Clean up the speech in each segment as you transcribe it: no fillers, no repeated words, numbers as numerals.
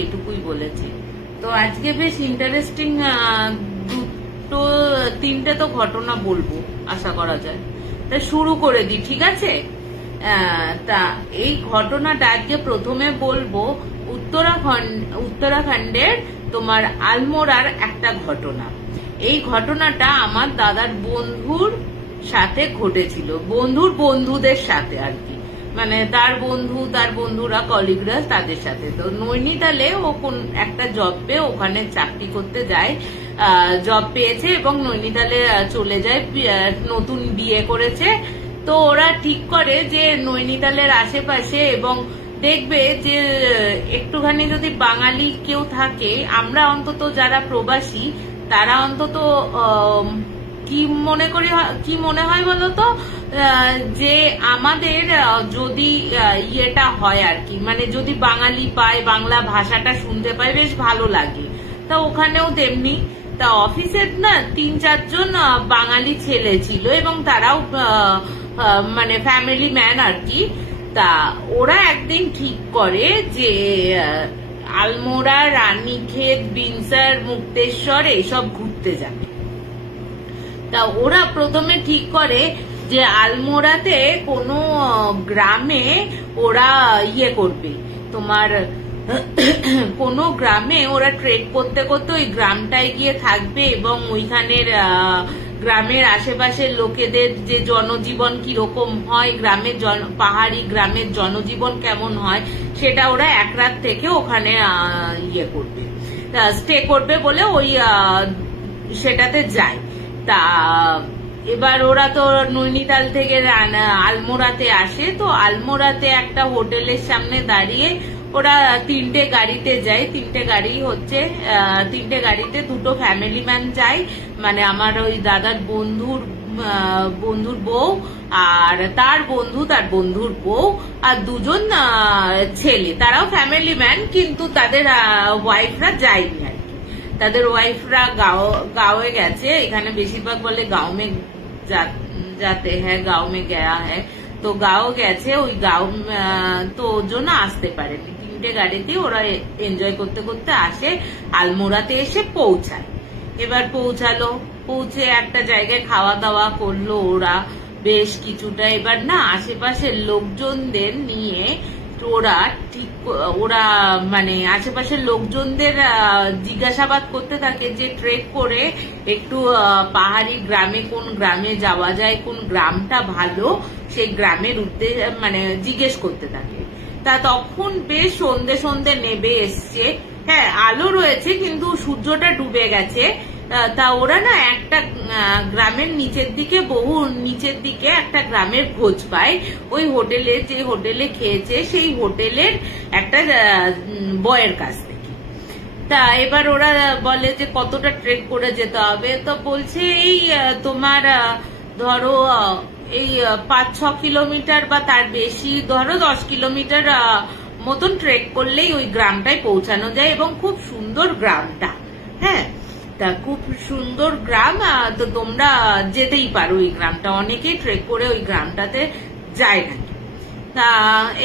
এটুকুই বলেছে। তো আজকে বেশ ইন্টারেস্টিং তিনটে তো ঘটনা বলবো আশা করা যায়। তা শুরু করে দিই, ঠিক আছে? তা এই ঘটনাটা আজকে প্রথমে বলবো উত্তরাখণ্ডের তোমার আলমোড়ার একটা ঘটনা। এই ঘটনাটা আমার দাদার বন্ধুর সাথে ঘটেছিল, বন্ধুদের সাথে আর কি, মানে তার বন্ধুরা কলিগরা তাদের সাথে। তো নৈনিতালে ও কোন একটা জব পেয়ে ওখানে চাকরি করতে যায়, জব পেয়েছে এবং নৈনিতালে চলে যায়, নতুন বিয়ে করেছে। তো ওরা ঠিক করে যে নৈনিতালের আশেপাশে এবং দেখবে যে একটুখানি যদি বাঙালি কেউ থাকে, আমরা অন্তত যারা প্রবাসী তারা অন্তত কি মনে হয় বলতো, যে আমাদের যদি ইয়েটা হয় আর কি, মানে যদি বাঙালি পায়, বাংলা ভাষাটা শুনতে পায়, বেশ ভালো লাগে। তা ওখানেও তেমনি। তা অফিসের না 3-4 জন বাঙালি ছেলে ছিল এবং তারাও মানে ফ্যামিলি ম্যান আর কি। তা ওরা একদিন ঠিক করে যে আলমোড়া, রানীক্ষেত, বিনসার, মুক্তেশ্বর এইসব ঘুরতে যাবে। তা ওরা প্রথমে ঠিক করে যে আলমোড়াতে কোনো গ্রামে ওরা ইয়ে করবে, তোমার কোনো গ্রামে ওরা ট্রেক করতে করতে ওই গ্রামটায় গিয়ে থাকবে এবং ওইখানের গ্রামের আশেপাশের লোকেদের যে জনজীবন কিরকম হয়, পাহাড়ি গ্রামের জনজীবন কেমন হয়, সেটা ওরা এক রাত থেকে ওখানে ইয়ে করবে, স্টে করবে বলে ওই সেটাতে যায়। তা এবার ওরা তো নৈনিতাল থেকে আলমোড়াতে আসে। তো আলমোড়াতে একটা হোটেলের সামনে দাঁড়িয়ে ওরা 3টে গাড়িতে যায়। 3টে গাড়ি হচ্ছে, 3টে গাড়িতে 2টো ফ্যামিলি ম্যান যায়, মানে আমার ওই দাদার বন্ধুর বউ আর তার বন্ধুর বউ আর 2জন ছেলে, তারাও ফ্যামিলি ম্যান, কিন্তু তাদের ওয়াইফরা যায়নি আর কি। তাদের ওয়াইফরা গাঁওয়ে গেছে। এখানে বেশিরভাগ বলে গাঁও মে যাতে হ্যাঁ, গাঁও মে গয়া হ্যাঁ। তো গাঁও গেছে, ওই গাঁও তো ওর জন্য আসতে পারেনি। 3টে গাড়িতে ওরা এনজয় করতে করতে আসে, আলমোড়াতে এসে পৌঁছায়। এবার পৌঁছে একটা জায়গায় খাওয়া দাওয়া করলো ওরা বেশ কিছুটা। এবার না আশেপাশের লোকজনদের নিয়ে ওরা মানে আশেপাশের লোকজনদের জিজ্ঞাসাবাদ করতে থাকে যে ট্রেক করে একটু পাহাড়ি গ্রামে, কোন গ্রামে যাওয়া যায়, কোন গ্রামটা ভালো, সেই গ্রামের উদ্দেশ্যে মানে জিজ্ঞেস করতে থাকে। তা তখন বেশ সন্ধে নেবে এসছে, হ্যাঁ আলো রয়েছে কিন্তু সূর্যটা ডুবে গেছে। তা ওরা না একটা গ্রামের নিচের দিকে একটা গ্রামের খোঁজ পায়। ওই হোটেলে, যে হোটেলে খেয়েছে সেই হোটেলের একটা বয়ের কাছ থেকে। তা এবার ওরা বলে যে কতটা ট্রেক করে যেতে হবে। তো বলছে এই তোমার ধরো এই 5-6 কিলোমিটার বা তার বেশি, ধরো 10 কিলোমিটার মতন ট্রেক করলেই ওই গ্রামটায় পৌঁছানো যায় এবং খুব সুন্দর গ্রামটা, হ্যাঁ। তা খুব সুন্দর গ্রাম, তো তোমরা যেতেই পারো ওই গ্রামটা, অনেকেই ট্রেক করে ওই গ্রামটাতে যায় নাকি। তা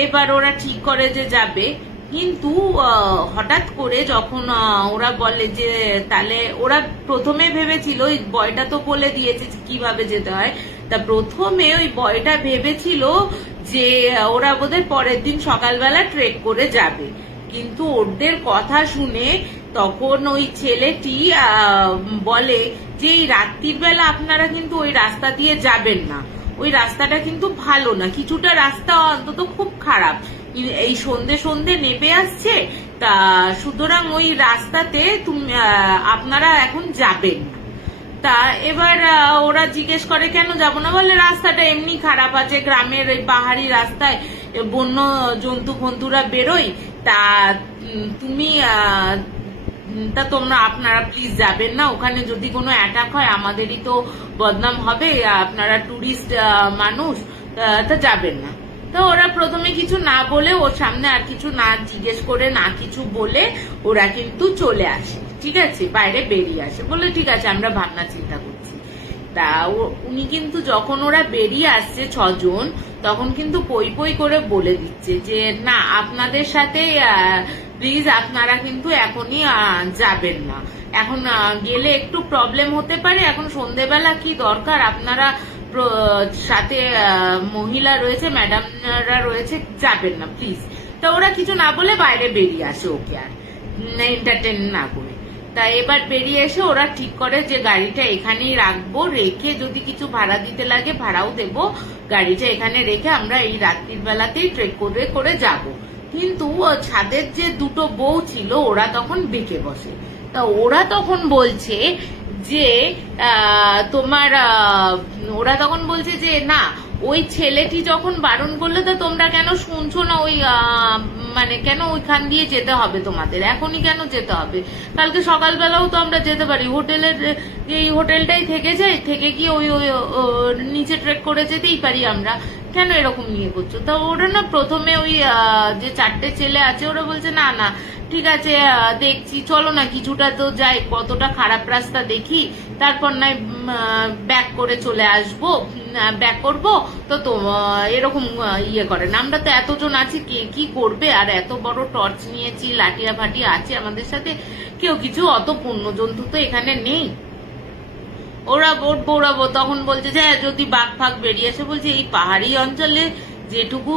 এবার ওরা ঠিক করে যে যাবে, কিন্তু হঠাৎ করে যখন ওরা বলে যে তাহলে ওরা প্রথমে ভেবেছিল, ওই বয়টা তো বলে দিয়েছে কিভাবে যেতে হয়। তা প্রথমে ওই বয়টা ভেবেছিল যে ওরা বোধহয় পরের দিন সকালবেলা ট্রেক করে যাবে, কিন্তু ওদের কথা শুনে তখন ওই ছেলেটি বলে যে এই রাত্রির বেলা আপনারা কিন্তু ওই রাস্তা দিয়ে যাবেন না, ওই রাস্তাটা কিন্তু ভালো না, কিছুটা রাস্তা অন্তত খুব খারাপ, এই সন্ধে নেমে আসছে, তা সুতরাং ওই রাস্তাতে আপনারা এখন যাবেন না। তা এবার ওরা জিজ্ঞেস করে কেন যাবো না, বলে রাস্তাটা এমনি খারাপ আছে, গ্রামের ওই পাহাড়ি রাস্তায় বন্য জন্তু ফন্তুরা বেরোয়, তা আপনারা প্লিজ যাবেন না, ওখানে যদি কোনো অ্যাটাক হয় আমাদেরই তো বদনাম হবে, আপনারা টুরিস্ট মানুষ, তা যাবেন না। তো ওরা প্রথমে কিছু না বলে, ওর সামনে আর কিছু না জিজ্ঞেস করে, না কিছু বলে ওরা কিন্তু চলে আসে, ঠিক আছে, বাইরে বেরিয়ে আসে, বলে ঠিক আছে আমরা ভাবনা চিন্তা করছি। তা উনি কিন্তু যখন ওরা বেরিয়ে আসছে 6 জন, তখন কিন্তু পই পই করে বলে দিচ্ছে যে না, আপনাদের সাথে প্লিজ আপনারা কিন্তু এখনই যাবেন না, এখন গেলে একটু প্রবলেম হতে পারে, এখন সন্ধেবেলা কি দরকার, আপনারা সাথে মহিলা রয়েছে, ম্যাডামরা রয়েছে, যাবেন না প্লিজ। তা ওরা কিছু না বলে বাইরে বেরিয়ে আসে, ওকে আর এন্টারটেন না করে। তা এবার বেরিয়ে এসে ওরা ঠিক করে যে গাড়িটা এখানেই রাখবো, রেখে যদি কিছু ভাড়া দিতে লাগে ভাড়াও দেবো, গাড়িটা এখানে রেখে আমরা এই রাত্রির বেলাতেই ট্রেক করে করে যাব। কিন্তু ছাদের যে দুটো বউ ছিল ওরা তখন বেঁকে বসে। তা ওরা তখন বলছে যে ওরা তখন বলছে যে না, ওই ছেলেটি যখন বারণ করলো তো তোমরা কেন শুনছো না, ওই মানে কেন ওইখান দিয়ে যেতে হবে তোমাদের, এখনই কেন যেতে হবে, কালকে সকালবেলাও তো আমরা যেতে পারি, হোটেলের এই হোটেলটাই থেকে যাই, থেকে গিয়ে ওই নিচে ট্রেক করে যেতেই পারি আমরা, কেন এরকম নিয়ে করছো। তা ওরা না প্রথমে ওই যে 4টে ছেলে আছে ওরা বলছে না না ঠিক আছে দেখছি, চলো না কিছুটা তো যাই, কতটা খারাপ রাস্তা দেখি, তারপর নয় ব্যাক করে চলে আসবো, ব্যাক করবো। তো এরকম ইয়ে করেন, আমরা তো এতজন আছি, কে কি করবে, আর এত বড় টর্চ নিয়েছি, লাঠিয়া ফাটি আছে আমাদের সাথে, কেউ কিছু অত পুণ্যজন্তু তো এখানে নেই। ওরা বৌড়াবো তখন বলছে যে যদি বাঘ ফাঘ বেরিয়ে আসে, বলছে এই পাহাড়ি অঞ্চলে যেটুকু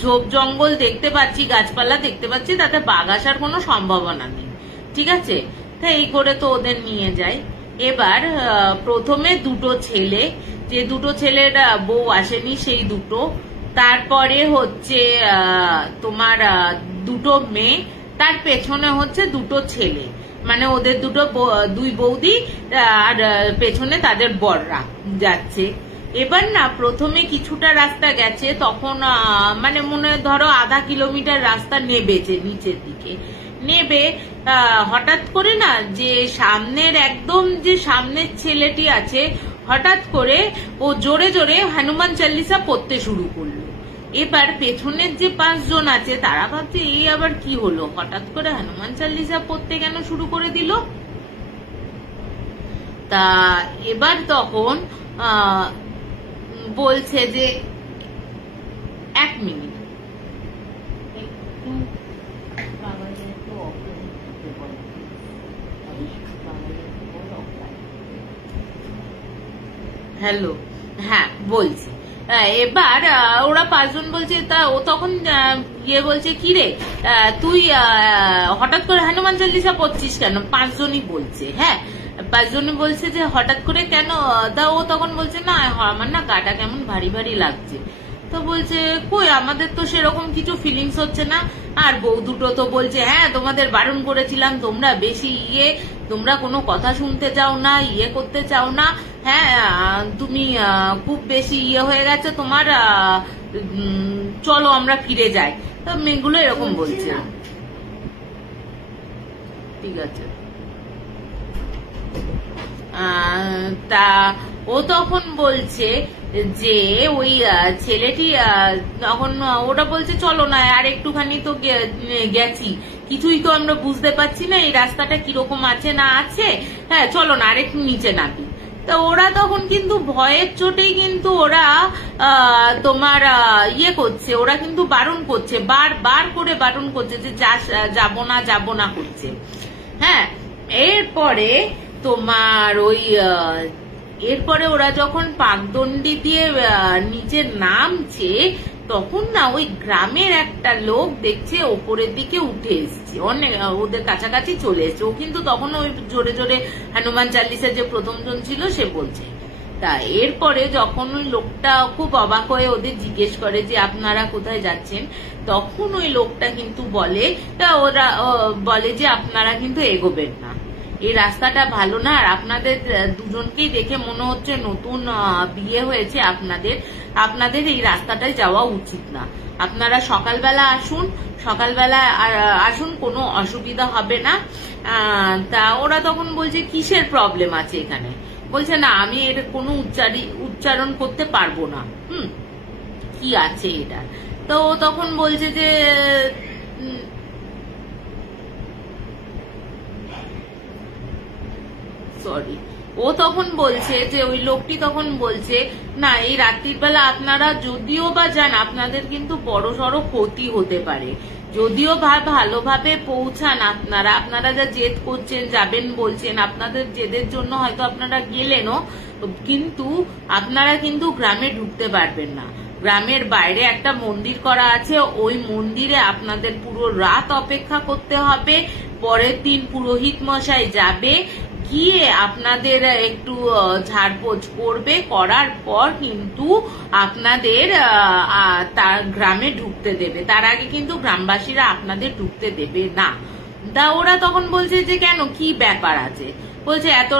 ঝোপ জঙ্গল দেখতে পাচ্ছি, গাছপালা দেখতে পাচ্ছি, তাতে বাঘ আসার কোনো সম্ভাবনা নেই, ঠিক আছে। তাই এই করে তো ওদের নিয়ে যায়। এবার প্রথমে দুটো ছেলে, যে দুটো ছেলের বউ আসেনি সেই দুটো, তারপরে হচ্ছে তোমার দুটো মেয়ে, তার পেছনে হচ্ছে দুটো ছেলে, মানে ওদের দুই বৌদি, আর পেছনে তাদের বররা যাচ্ছে। এবার না প্রথমে কিছুটা রাস্তা গেছে, তখন মানে মনে ধরো আধা কিলোমিটার রাস্তা নেবেছে নিচের দিকে, নেবে হঠাৎ করে না যে সামনের একদম যে সামনের ছেলেটি আছে, হঠাৎ করে ও জোরে জোরে হনুমান চালিসা পড়তে শুরু করলো। এবার পেছনের যে 5 জন আছে তারা ভাবছে এই আবার কি হলো, হঠাৎ করে হনুমান চালিসা পড়তে কেন শুরু করে দিল। তা এবার তখন বলছে যে 1 মিনিট, হ্যালো, হ্যাঁ বলছি। এবার ওরা 5 জন বলছে, তা ও তখন ইয়ে বলছে কি রে তুই হঠাৎ করে হনুমান চালিসা পড়ছিস কেন, 5 জনই বলছে, হ্যাঁ 5 জনই বলছে যে হঠাৎ করে কেন। তা ও তখন বলছে না আমার না গাটা কেমন ভারী ভারী লাগছে। তো বলছে কই আমাদের তো সেরকম কিছু ফিলিংস হচ্ছে না। আর বউ দুটো তো বলছে হ্যাঁ তোমাদের বারণ করেছিলাম, তোমরা বেশি তোমরা কোনো কথা শুনতে চাও না, ইয়ে করতে চাও না, হ্যাঁ তুমি খুব বেশি হয়ে গেছে তোমার, চলো আমরা ফিরে যাই। তো মেয়েগুলো এরকম বলছে, ঠিক আছে। তা ও তখন বলছে যে ওই ছেলেটি তখন ওরা বলছে চলো না আর একটুখানি তো গেছি, কিছুই তো আমরা বুঝতে পারছি না এই রাস্তাটা কিরকম আছে না আছে, হ্যাঁ চলো না আর একটু নিচে নামি। তো ওরা তখন কিন্তু ভয়ের চোটেই কিন্তু ওরা তোমার ইয়ে করছে, ওরা কিন্তু বারণ করছে, বার করে বারণ করছে যে যাবো না করছে। হ্যাঁ এরপরে তোমার এরপরে ওরা যখন পাকদণ্ডি দিয়ে নিচে নামছে, তখন না ওই গ্রামের একটা লোক দেখছে ওপরের দিকে উঠে এসছে, অনেক ওদের কাছাকাছি চলে এসছে। ও কিন্তু তখন ওই জোরে জোরে হনুমান চালিসা যে প্রথম জন ছিল সে বলছে। তা এরপরে যখন ওই লোকটা খুব অবাক হয়ে ওদের জিজ্ঞেস করে যে আপনারা কোথায় যাচ্ছেন, তখন ওই লোকটা কিন্তু ওরা বলে যে আপনারা কিন্তু এগোবেন না, এই রাস্তাটা ভালো না, আর আপনাদের দুজনকেই দেখে মনে হচ্ছে নতুন বিয়ে হয়েছে, আপনাদের এই রাস্তাটায় যাওয়া উচিত না, আপনারা সকালবেলা আসুন, কোনো অসুবিধা হবে না। তা ওরা তখন বলছে কিসের প্রবলেম আছে এখানে, বলছে না আমি এর কোনো উচ্চারণ করতে পারবো না, কি আছে এটা। তো ও তখন বলছে যে সরি, ও তখন বলছে যে ওই লোকটি তখন বলছে না এই রাত্রির বেলা আপনারা যদিও বা যান আপনাদের কিন্তু বড়সড় ক্ষতি হতে পারে, যদিও ভালোভাবে পৌঁছান আপনারা যা জেদ করছেন যাবেন বলছেন, আপনাদের জেদের জন্য হয়তো আপনারা গেলেনও, কিন্তু আপনারা কিন্তু গ্রামে ঢুকতে পারবেন না। গ্রামের বাইরে একটা মন্দির করা আছে, ওই মন্দিরে আপনাদের পুরো রাত অপেক্ষা করতে হবে। পরের দিন পুরোহিত মশাই যাবে, গিয়ে আপনাদের একটু ঝাড়পোছ করবে, করার পর কিন্তু আপনাদের তার গ্রামে ঢুকতে দেবে, তার আগে কিন্তু গ্রামবাসীরা আপনাদের ঢুকতে দেবে না। তা ওরা তখন বলছে যে কেন, কি ব্যাপার আছে? বলছে এত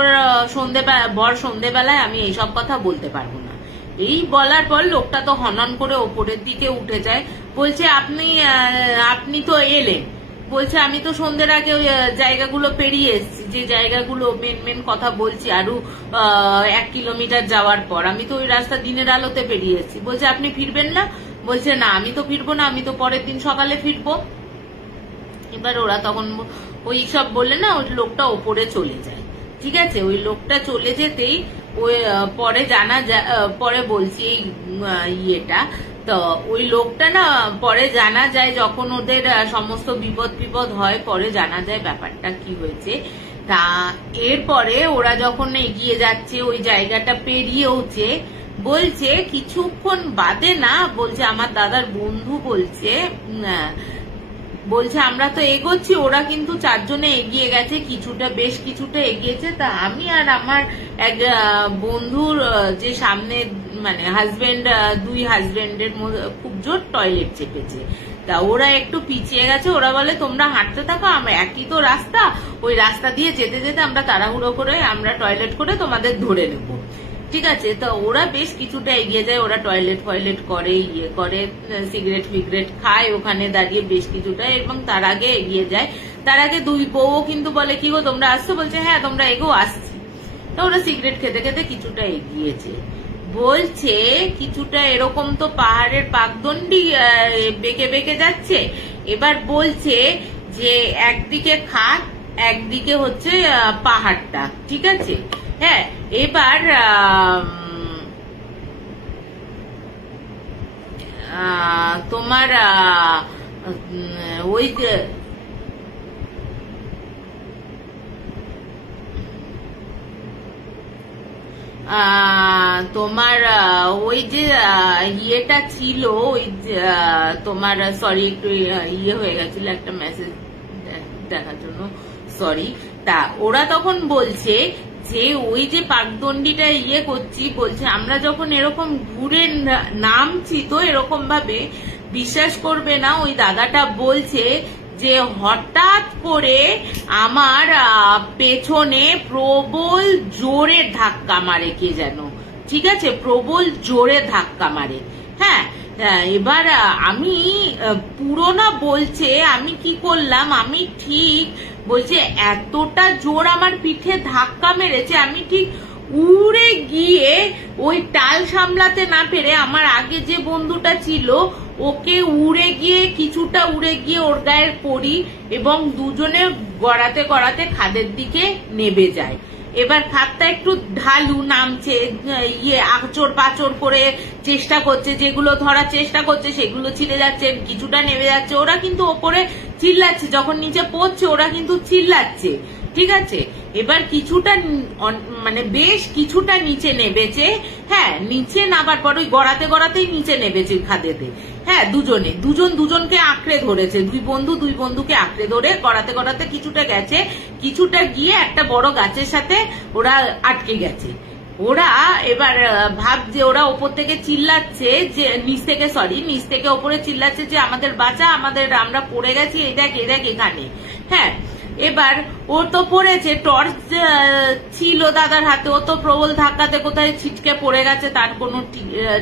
সন্ধ্যেবেলায় আমি এইসব কথা বলতে পারবো না। এই বলার পর লোকটা তো হনন করে ওপরের দিকে উঠে যায়, বলছে আপনি তো এলেন, বলছে আমি তো সন্ধ্যের আগে জায়গাগুলো পেরিয়ে এসেছি, যে জায়গাগুলো মেন কথা বলছি আরো 1 কিলোমিটার যাওয়ার পর, আমি তো ওই রাস্তা দিনের আলোতে পেরিয়ে এসেছি। বলছে আপনি ফিরবেন না? বলছে না আমি তো ফিরবো না, আমি তো পরের দিন সকালে ফিরবো। এবার ওরা তখন ওই সব বললে না, ওই লোকটা ওপরে চলে যায়। ঠিক আছে, ওই লোকটা চলে যেতেই ওই পরে পরে বলছি এই ইয়েটা, তো ওই লোকটা না পরে জানা যায়, যখন ওদের সমস্ত বিপদ হয় পরে জানা যায় ব্যাপারটা কি হয়েছে। তা এরপরে ওরা যখন এগিয়ে যাচ্ছে ওই জায়গাটা পেরিয়েওছে, বলছে কিছুক্ষণ বাদে না, বলছে আমার দাদার বন্ধু বলছে আমরা তো এগোচ্ছি, ওরা কিন্তু 4 জনে এগিয়ে গেছে, বেশ কিছুটা এগিয়েছে। তা আমি আর আমার এক বন্ধুর যে সামনে মানে দুই হাজবেন্ডের মধ্যে খুব জোর টয়লেট চেপেছে। তা ওরা একটু পিছিয়ে গেছে, ওরা বলে তোমরা হাঁটতে থাকো, আমরা একই তো রাস্তা, ওই রাস্তা দিয়ে যেতে যেতে আমরা তাড়াহুড়ো করে আমরা টয়লেট করে তোমাদের ধরে নেবো। ঠিক আছে, তো ওরা বেশ কিছুটা এগিয়ে যায়, ওরা টয়লেট করে ইয়ে করে, সিগারেট খায় ওখানে দাঁড়িয়ে বেশ কিছুটা, এবং তার আগে এগিয়ে যায়। তার আগে দুই বউ কিন্তু বলে কি গো তোমরা আসছো? বলছে হ্যাঁ তোমরা এগো, আসছি। তো ওরা সিগারেট খেতে খেতে কিছুটা এগিয়েছে। বলছে কিছুটা এরকম তো পাহাড়ের পাকদণ্ডি বেঁকে যাচ্ছে। এবার বলছে যে একদিকে খাট, একদিকে হচ্ছে পাহাড়টা। ঠিক আছে, হ্যাঁ। এবার তোমার ওই তোমার ওই যে ইয়েটা ছিল, ওই তোমার সরি একটু ইয়ে হয়ে গেছিল একটা মেসেজ দেখার জন্য, সরি। তা ওরা তখন বলছে যে ওই যে পাকদণ্ডিটা ইয়ে করছি, বলছে আমরা যখন এরকম ঘুরে নামছি তো এরকম ভাবে, বিশ্বাস করবে না ওই দাদাটা বলছে যে হঠাৎ করে আমার পেছনে প্রবল জোরে ধাক্কা মারে কে যেন। ঠিক আছে, প্রবল জোরে ধাক্কা মারে। হ্যাঁ, এবার আমি পুরো না বলছে আমি কি করলাম, আমি ঠিক বলছে এতটা জোর আমার পিঠে ধাক্কা মেরেছে, আমি ঠিক উড়ে গিয়ে ওই টাল সামলাতে না পেরে আমার আগে যে বন্ধুটা ছিল ওকে কিছুটা উড়ে গিয়ে ওর গায়ে পড়ি, এবং দুজনে গড়াতে খাদের দিকে নেমে যায়। এবার খাদটা একটু ঢালু, নামছে, আচর পাচর করে চেষ্টা করছে, যেগুলো ধরার চেষ্টা করছে সেগুলো ছিঁড়ে যাচ্ছে, কিছুটা নেমে যাচ্ছে। ওরা কিন্তু ওপরে চিল্লাচ্ছে, যখন নিচে পড়ছে ওরা কিন্তু চিল্লাচ্ছে। ঠিক আছে, এবার কিছুটা মানে বেশ কিছুটা নিচে নেবেছে। হ্যাঁ, নিচে নামার পর ওই গড়াতেই নিচে নেবেছে খাদেতে। হ্যাঁ, দুজনকে আঁকড়ে ধরেছে, দুই বন্ধুকে আঁকড়ে ধরে গড়াতে কিছুটা গেছে, কিছুটা গিয়ে একটা বড় গাছের সাথে ওরা আটকে গেছে। ওরা এবার ভাবছে, ওরা ওপর থেকে চিল্লাচ্ছে যে নিচ থেকে ওপরে চিল্লাচ্ছে যে আমাদের বাঁচা, আমরা পড়ে গেছি, এই দেখ এখানে। হ্যাঁ, এবার ও তো পড়েছে, টর্চ ছিল দাদার হাতে, ও তো প্রবল ধাক্কাতে কোথায় ছিটকে পড়ে গেছে, তার কোনো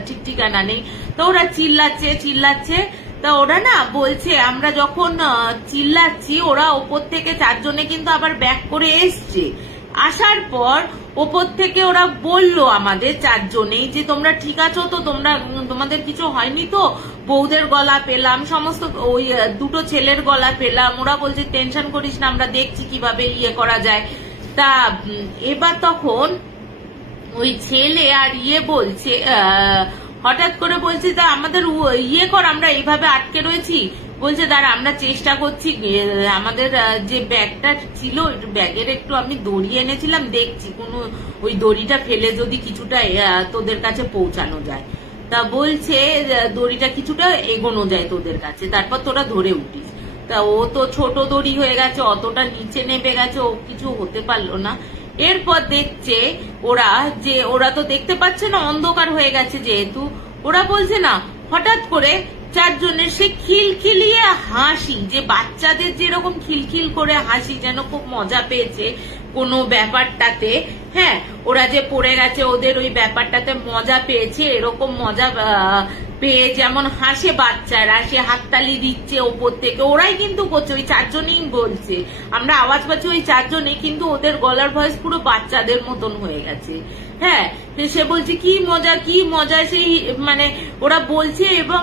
ঠিক ঠিকানা নেই। তো ওরা চিল্লাচ্ছে। তা ওরা না বলছে আমরা যখন চিল্লাচ্ছি ওরা ওপর থেকে 4 জনে কিন্তু আবার ব্যাক করে এসছে। আসার পর ওপর থেকে ওরা বলল আমাদের 4 জনেই যে তোমরা ঠিক আছো তো, তোমাদের কিছু হয়নি তো? বউদের গলা পেলাম, সমস্ত ওই 2টো ছেলের গলা পেলাম। ওরা বলছে টেনশন করিস না, আমরা দেখছি কিভাবে ইয়ে করা যায়। তা এবার তখন ওই ছেলে আর বলছে, হঠাৎ করে বলছে তা আমাদের কর, আমরা এইভাবে আটকে রয়েছি। বলছে দাঁড়া আমরা চেষ্টা করছি, আমাদের যে ব্যাগটা ছিল ব্যাগের একটু আমি দড়ি এনেছিলাম, দেখছি কোনো ওই দড়িটা ফেলে যদি কিছুটা তোদের কাছে পৌঁছানো যায়। তা বলছে দড়িটা কিছুটা এগোনো যায় তোদের কাছে, তারপর তোরা ধরে উঠিস। তা ও তো ছোট দড়ি হয়ে গেছে, অতটা নিচে নেমে গেছে, ও কিছু হতে পারলো না। এরপর দেখছে ওরা তো দেখতে পাচ্ছে না, অন্ধকার হয়ে গেছে যেহেতু। ওরা বলছে না, হঠাৎ করে চারজনের সে খিলখিলিয়ে হাসি, যে বাচ্চাদের যেরকম খিলখিল করে হাসি, যেন খুব মজা পেয়েছে কোনো ব্যাপারটাতে। হ্যাঁ, ওরা যে পড়ে গেছে ওদের ওই ব্যাপারটাতে মজা পেয়েছে, এরকম মজা পেয়ে যেমন হাসে বাচ্চারা, সে হাততালি দিচ্ছে ওপর থেকে। ওরাই কিন্তু করছে, ওই চারজনেই বলছে, আমরা আওয়াজ পাচ্ছি ওই চারজনেই, কিন্তু ওদের গলার ভয়েস পুরো বাচ্চাদের মতন হয়ে গেছে। হ্যাঁ, সে বলছে কি মজা কি মজা, সেই মানে ওরা বলছে। এবং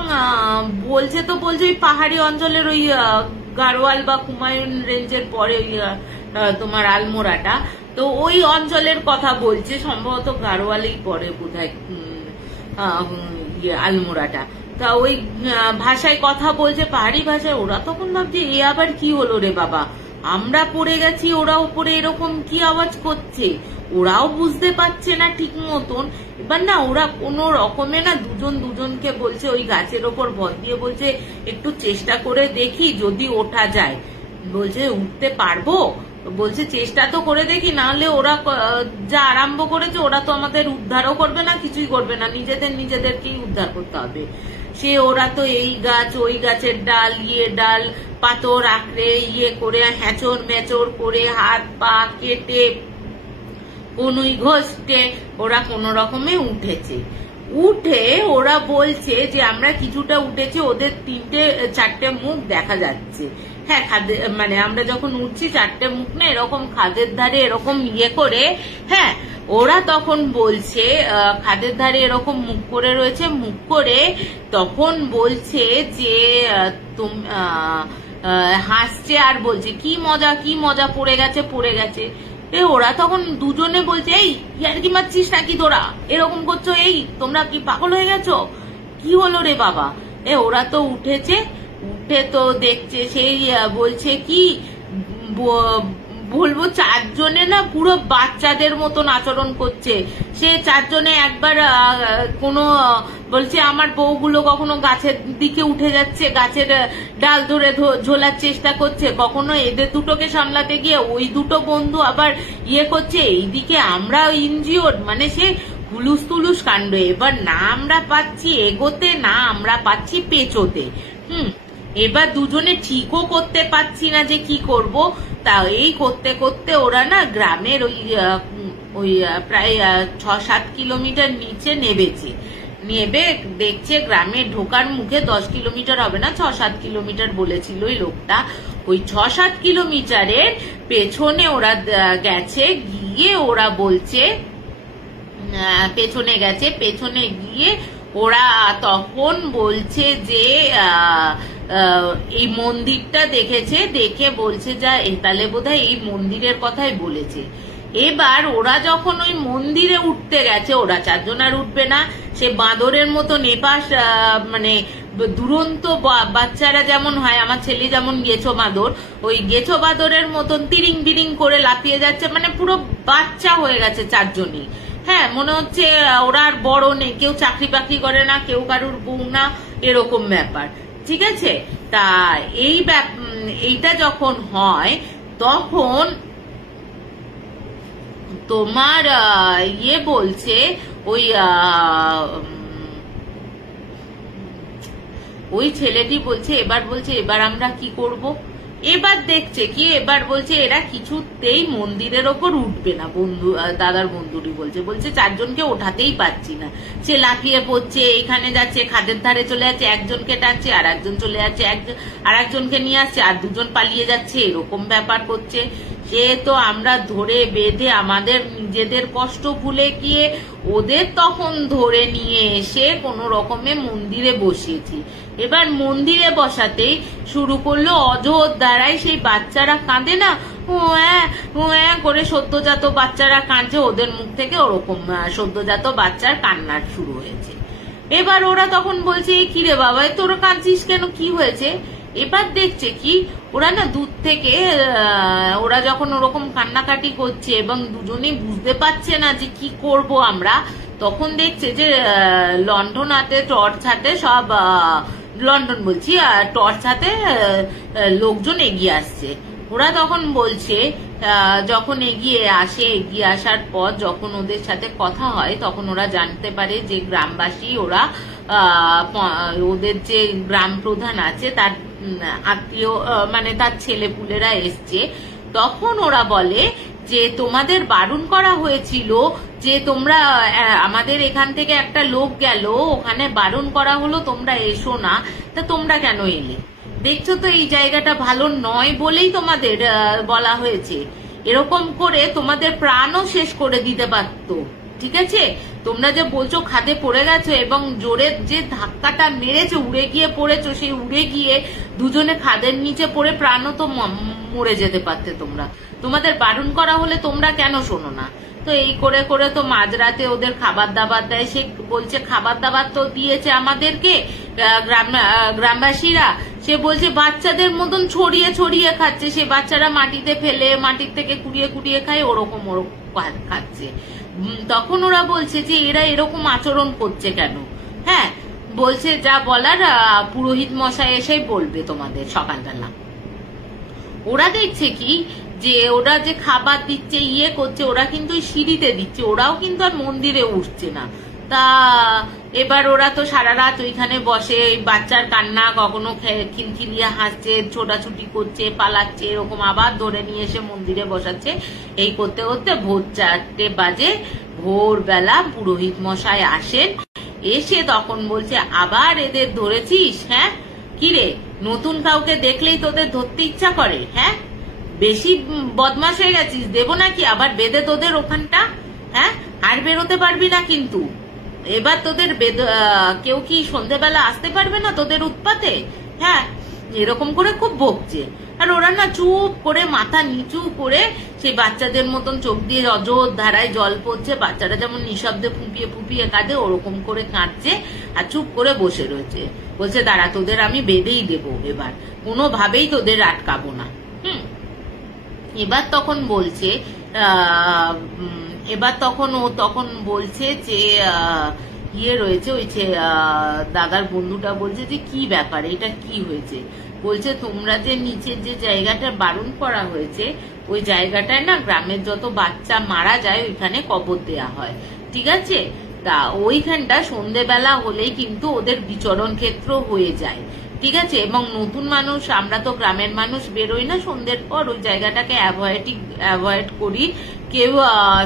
বলছে তো বলছে ওই পাহাড়ি অঞ্চলের ওই গাড়োয়াল বা কুমায়ুন রেঞ্জের পরে ওই তোমার আলমোড়াটা, তো ওই অঞ্চলের কথা বলছে, সম্ভবত গাড়োয়ালেই পরে বোধহয় আলমোড়াটা। তা ওই ভাষায় কথা বলছে, পাহাড়ি ভাষায়। ওরা তখন ভাবছে এ আবার কি হলো রে বাবা, আমরা পড়ে গেছি, ওরা উপরে এরকম কি আওয়াজ করছে, ওরাও বুঝতে পারছে না ঠিক মতন। এবার না ওরা কোনো রকমে না দুজন দুজনকে বলছে, ওই গাছের ওপর ভর দিয়ে বলছে একটু চেষ্টা করে দেখি যদি ওঠা যায়। বলছে উঠতে পারবো? বলছে চেষ্টা তো করে দেখি, নাহলে ওরা যা আরম্ভ করেছে ওরা তো আমাদের উদ্ধারও করবে না, কিছুই করবে না, নিজেদেরকেই উদ্ধার করতে হবে। সে ওরা তো এই গাছ ওই গাছের ডাল ডাল পাথর আঁকড়ে করে হ্যাঁচর মেচর করে হাত পা কেটে কনুই ঘষতে ওরা কোন রকমে উঠেছে। উঠে ওরা বলছে যে আমরা কিছুটা উঠেছি, ওদের 3-4টে মুখ দেখা যাচ্ছে। হ্যাঁ, মানে আমরা যখন উঠছি 4টে মুখ না এরকম খাদের ধারে এরকম করে। হ্যাঁ, ওরা তখন বলছে খাদের ধারে এরকম মুখ করে রয়েছে, মুখ করে তখন বলছে যে হাসছে আর বলছে কি মজা পড়ে গেছে। ওরা তখন দুজনে বলছে এই ইয়ার্কি মারছিস নাকি তোরা, এরকম করছো, এই তোমরা কি পাগল হয়ে গেছো, কি হলো রে বাবা। ওরা তো উঠেছে, উঠে তো দেখছে, সেই বলছে কি বলবো, চারজনে না পুরো বাচ্চাদের মতন আচরণ করছে। সে চারজনে একবার কোনো বলছে আমার বউগুলো কখনো গাছের দিকে উঠে যাচ্ছে, গাছের ডাল ধরে ঝোলার চেষ্টা করছে, কখনো এদের দুটোকে সামলাতে গিয়ে ওই দুটো বন্ধু আবার করছে, এইদিকে আমরা ইনজিওর, মানে সে হুলুস তুলুস কাণ্ড। এবার না আমরা পাচ্ছি এগোতে, না আমরা পাচ্ছি পেছোতে। এবার দুজনে ঠিকও করতে পারছি না যে কি করব। তা এই করতে করতে ওরা না গ্রামের ওই প্রায় 6-7 কিলোমিটার নিচে নেবে দেখছে গ্রামে ঢোকার মুখে 10 কিলোমিটার হবে না, 6-7 কিলোমিটার বলেছিল ওই লোকটা। ওই 6-7 কিলোমিটারের পেছনে ওরা গেছে, গিয়ে ওরা বলছে পেছনে গিয়ে ওরা তখন বলছে যে এই মন্দিরটা দেখেছে, দেখে বলছে যা তাহলে বোধহয় এই মন্দিরের কথাই বলেছে। এবার ওরা যখন ওই মন্দিরে উঠতে গেছে, ওরা চারজন আর উঠবে না, সে বাঁদরের মতন এপাশ মানে দুরন্ত বাচ্চারা যেমন হয়, আমার ছেলে যেমন গেছো বাঁদর, ওই গেছো বাঁদরের মতন তিরিং বিরিং করে লাফিয়ে যাচ্ছে, মানে পুরো বাচ্চা হয়ে গেছে চারজনই। হ্যাঁ, মনে হচ্ছে ওরা আর বড় নেই, কেউ চাকরি বাকরি করে না, কেউ কারুর বউ না, এরকম ব্যাপার। ঠিক আছে, তা এইটা যখন হয় তখন তোমার বলছে ওই ছেলেটি বলছে এবার আমরা কি করব। এবার দেখছে কি, এবার বলছে এরা কিছুতেই মন্দিরের ওপর উঠবে না। দাদার বন্ধুটি বলছে চারজনকে ওঠাতেই পাচ্ছি না, সে লাফিয়ে পড়ছে, এইখানে যাচ্ছে, খাদের ধারে চলে যাচ্ছে, একজনকে টানছে আর একজন চলে যাচ্ছে, আর একজনকে নিয়ে আসছে আর দুজন পালিয়ে যাচ্ছে, এরকম ব্যাপার করছে। সে তো আমরা ধরে বেঁধে আমাদের নিজেদের কষ্ট ভুলে গিয়ে ওদের তখন ধরে নিয়ে এসে কোনো রকমে মন্দিরে বসিয়েছি। এবার মন্দিরে বসাতেই শুরু করলো অযোধ্যারাই, সেই বাচ্চারা কাঁদে না, ও করে সদ্যজাত বাচ্চারা কাঁদছে, ওদের মুখ থেকে ওরকম সদ্যজাত বাচ্চার কান্না শুরু হয়েছে। এবার ওরা তখন বলছে কি রে বাবা তোরা কাঁদছিস কেন, কি হয়েছে? এবার দেখছে কি ওরা না দূর থেকে ওরা যখন ওরকম কান্নাকাটি করছে এবং দুজনেই বুঝতে পারছে না যে কি করব আমরা, তখন দেখছে যে লণ্ঠন হাতে টর্চ হাতে সব লণ্ঠন বলছি টর্চ হাতে লোকজন এগিয়ে আসছে। ওরা তখন বলছে যখন এগিয়ে আসার পর যখন ওদের সাথে কথা হয় তখন ওরা জানতে পারে যে গ্রামবাসী ওরা ওদের যে গ্রাম প্রধান আছে তার আত্মীয় মানে তার ছেলেপুলেরা এসছে। তখন ওরা বলে যে তোমাদের বারণ করা হয়েছিল যে তোমরা আমাদের এখান থেকে একটা লোক গেল, ওখানে বারণ করা হলো তোমরা এসো না, তা তোমরা কেন এলে? দেখছো তো এই জায়গাটা ভালো নয় বলেই তোমাদের বলা হয়েছে। এরকম করে তোমাদের প্রাণও শেষ করে দিতে পারতো, ঠিক আছে? তোমরা যে বলছো খাদে পড়ে গেছো এবং জোরে যে ধাক্কাটা মেরেছো উড়ে গিয়ে পড়েছো, সেই উড়ে গিয়ে দুজনে খাদের নিচে পড়ে প্রাণও তো মরে যেতে পারতে তোমরা। তোমাদের বারণ করা হলে তোমরা কেন শোনো না? তো এই করে করে তো মাঝরাতে ওদের খাবার দাবার দেয়। সে বলছে খাবার দাবার তো দিয়েছে আমাদেরকে গ্রামবাসীরা, সে বলছে বাচ্চাদের মতন ছড়িয়ে ছড়িয়ে খাচ্ছে, সে বাচ্চারা মাটিতে ফেলে মাটির থেকে কুড়িয়ে কুড়িয়ে খায়, ওরকম খাচ্ছে। তখন ওরা বলছে যে এরা এরকম আচরণ করছে কেন? হ্যাঁ, বলছে যা বলার পুরোহিত মশাই এসে বলবে তোমাদের সকালবেলা। ওরা দেখছে কি যে ওরা যে খাবার দিচ্ছে করছে ওরা কিন্তু সিঁড়িতে দিচ্ছে, ওরাও কিন্তু আর মন্দিরে উঠছে না। তা এবার ওরা তো সারা রাত ওইখানে বসে বাচ্চার কান্না, কখনো খিলখিলিয়ে হাসছে, ছোটাছুটি করছে, পালাচ্ছে, এরকম আবার ধরে নিয়ে এসে মন্দিরে বসাচ্ছে। এই করতে করতে ভোর 4টে বাজে, ভোরবেলা পুরোহিত মশাই আসেন। এসে তখন বলছে আবার এদের ধরেছিস? হ্যাঁ কিরে, নতুন কাউকে দেখলেই তোদের ধরতে ইচ্ছা করে? হ্যাঁ, বেশি বদমাশ হয়ে গেছিস, দেবো নাকি আবার বেঁধে তোদের ওখানটা? হ্যাঁ, আর বেরোতে পারবি না কিন্তু। এবার তোদের কেউ কি সন্ধ্যেবেলা আসতে পারবে না তোদের উৎপাতে? হ্যাঁ, এরকম করে খুব বকছে। আর ওরা না চুপ করে মাথা নিচু করে সেই বাচ্চাদের মতন চোখ দিয়ে অজর ধারায় জল পড়ছে, বাচ্চারা যেমন নিঃশব্দে ফুপিয়ে ফুপিয়ে কাঁদে ওরকম করে কাঁদছে আর চুপ করে বসে রয়েছে। বলছে দাঁড়া, তোদের আমি বেঁধেই দেবো, এবার কোনোভাবেই তোদের আটকাবো না। এবার তখন বলছে তখন বলছে যে রয়েছে ওই দাদার বন্ধুটা বলছে যে কি ব্যাপার, এটা কি হয়েছে? বলছে তোমরা যে নিচের যে জায়গাটা বারণ করা হয়েছে ওই জায়গাটায় না গ্রামের যত বাচ্চা মারা যায় ওইখানে কবর দেয়া হয়, ঠিক আছে? তা ওইখানটা সন্ধ্যেবেলা হলেই কিন্তু ওদের বিচরণ ক্ষেত্র হয়ে যায়, ঠিক আছে? এবং নতুন মানুষ, আমরা তো গ্রামের মানুষ বেরোই না সন্ধ্যের পর, ওই জায়গাটাকে অ্যাভয়েড করি। কেউ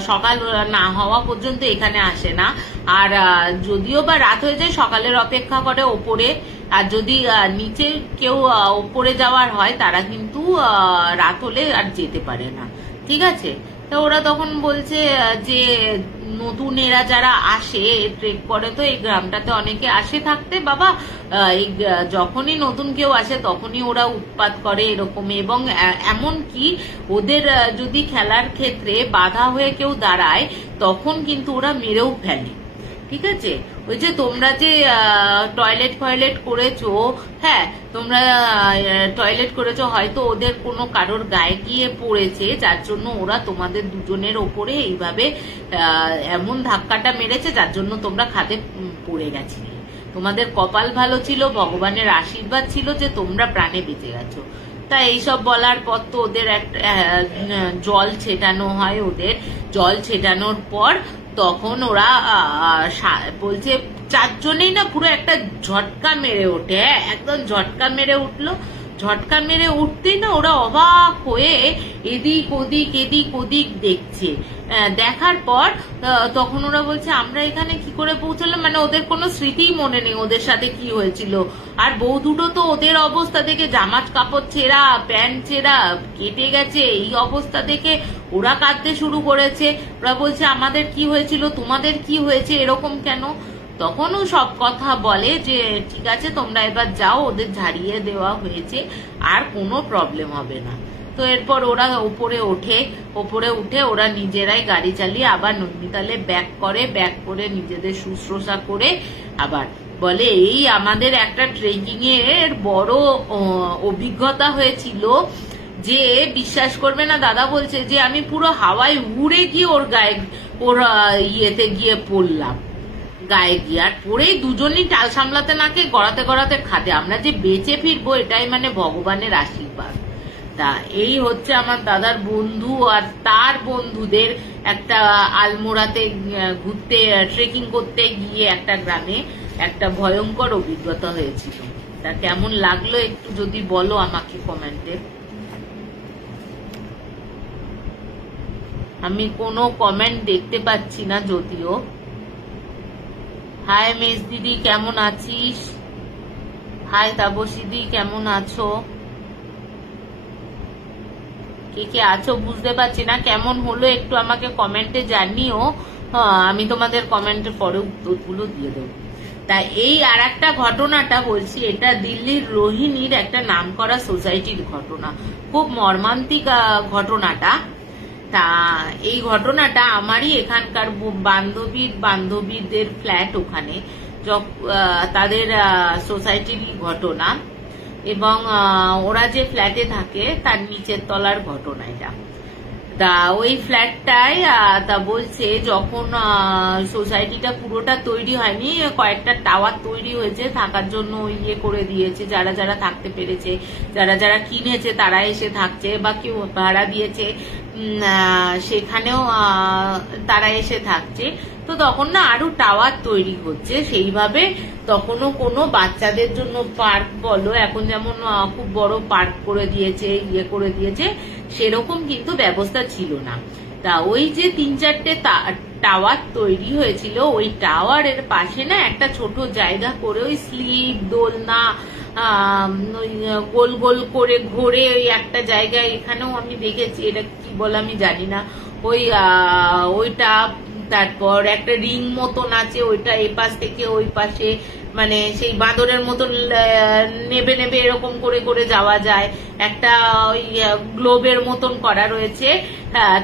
সকাল না হওয়া পর্যন্ত এখানে আসে না। আর যদিও বা রাত হয়ে যায় সকালের অপেক্ষা করে ওপরে, আর যদি নিচে কেউ ওপরে যাওয়ার হয় তারা কিন্তু রাত হলে আর যেতে পারে না, ঠিক আছে? তা ওরা তখন বলছে যে নতুনেরা যারা আসে ট্রেক করে, তো এই গ্রামটাতে অনেকে আসে থাকতে বাবা, যখনই নতুন কেউ আসে তখনই ওরা উৎপাত করে এরকম। এবং এমন কি ওদের যদি খেলার ক্ষেত্রে বাধা হয়ে কেউ দাঁড়ায় তখন কিন্তু ওরা মেরেও ফেলে, ঠিক আছে? ওই যে তোমরা যে টয়লেট করেছো, হ্যাঁ তোমরা টয়লেট করেছো, হয়তো ওদের কোনো কারোর গায়ে গিয়ে পড়েছে যার জন্য ওরা তোমাদের দুজনের ওপরে এইভাবে এমন ধাক্কাটা মেরেছে যার জন্য তোমরা খাদে পড়ে গেছিলে। তোমাদের কপাল ভালো ছিল, ভগবানের আশীর্বাদ ছিল যে তোমরা প্রাণে বেঁচে গেছো। তা এইসব বলার পর তো ওদের একটা জল ছেটানো হয়। ওদের জল ছেটানোর পর তখন ওরা বলছে চারজনেই না পুরো একটা ঝটকা মেরে ওঠে, একদম ঝটকা মেরে উঠলো। ঝটকা মেরে উঠতেই না ওরা অবাক হয়ে এদিক ওদিক দেখছে। দেখার পর তখন ওরা বলছে আমরা এখানে কি করে পৌঁছলাম, মানে ওদের কোনো স্মৃতিই মনে নেই ওদের সাথে কি হয়েছিল। আর বউ দুটো তো ওদের অবস্থা দেখে জামা কাপড় ছেঁড়া, প্যান্ট ছেঁড়া, কেটে গেছে, এই অবস্থা দেখে ওরা কাঁদতে শুরু করেছে। ওরা বলছে আমাদের কি হয়েছিল, তোমাদের কি হয়েছে, এরকম কেন? তখনও সব কথা বলে যে ঠিক আছে তোমরা এবার যাও, ওদের ঝাড়িয়ে দেওয়া হয়েছে, আর কোনো প্রবলেম হবে না। তো এরপর ওরা ওপরে উঠে ওরা নিজেরাই গাড়ি চালিয়ে আবার নৈনিতালে ব্যাক করে নিজেদের শুশ্রূষা করে আবার বলে এই আমাদের একটা ট্রেকিং এর বড় অভিজ্ঞতা হয়েছিল যে বিশ্বাস করবে না, দাদা বলছে যে আমি পুরো হাওয়ায় উড়ে গিয়ে ওর ইয়েতে গিয়ে পড়লাম, গায়ে গিয়ে, আর পড়েই দুজনই টাল সামলাতে নাকে গড়াতে খাতে আমরা যে বেঁচে ফিরবো এটাই মানে ভগবানের আশীর্বাদ। তা এই হচ্ছে আমার দাদার বন্ধু আর তার বন্ধুদের একটা আলমোড়াতে ঘুরতে ট্রেকিং করতে গিয়ে একটা গ্রামে একটা ভয়ঙ্কর অভিজ্ঞতা হয়েছিল। তা কেমন লাগলো একটু যদি বলো আমাকে কমেন্টে। আমি কোনো কমেন্ট দেখতে পাচ্ছি না যদিও। হাই মেস দিদি কেমন আছিস? হাই তাপসীদি কেমন আছো? কে আছো বুঝতে পারছি না, কেমন হলো একটু আমাকে কমেন্টে জানিও। আমি তোমাদের কমেন্টের পরে উত্তরগুলো দিয়ে দেবো। তা এই আর একটা ঘটনাটা বলছি, এটা দিল্লির রোহিণীর একটা নামকরা সোসাইটির ঘটনা, খুব মর্মান্তিক ঘটনাটা। তা এই ঘটনাটা আমারই এখানকার বান্ধবীদের ফ্ল্যাট, ওখানে তাদের সোসাইটির ঘটনা, এবং ওরা যে ফ্ল্যাটে থাকে তার নিচের তলার ঘটনা এটা। তা ওই ফ্ল্যাটটায় তা বলছে যখন সোসাইটিটা পুরোটা তৈরি হয়নি, কয়েকটা টাওয়ার তৈরি হয়েছে থাকার জন্য, ইয়ে করে দিয়েছে, যারা যারা থাকতে পেরেছে, যারা যারা কিনেছে তারা এসে থাকছে, বা কেউ ভাড়া দিয়েছে সেখানেও তারা এসে থাকছে। তো তখন না আরো টাওয়ার তৈরি হচ্ছে, সেইভাবে তখনও কোনো বাচ্চাদের জন্য পার্ক বলো, এখন যেমন খুব বড় পার্ক করে দিয়েছে, ইয়ে করে দিয়েছে, সেরকম কিন্তু ব্যবস্থা ছিল না। তা ওই যে 3-4টে টাওয়ার তৈরি হয়েছিল, ওই টাওয়ারের পাশে না একটা ছোট জায়গা করে ওই স্লিপ দোলনা গোল গোল করে ঘোরে ওই একটা জায়গায়, এখানেও আমি দেখেছি, এটা কি বলে আমি জানি না, ওইটা, তারপর একটা রিং মতন আছে, ওইটা এই পাশ থেকে ওই পাশে মানে সেই বাঁদরের মতন নেবে এরকম করে করে যাওয়া যায়, একটা ওই গ্লোবের মতন করা রয়েছে।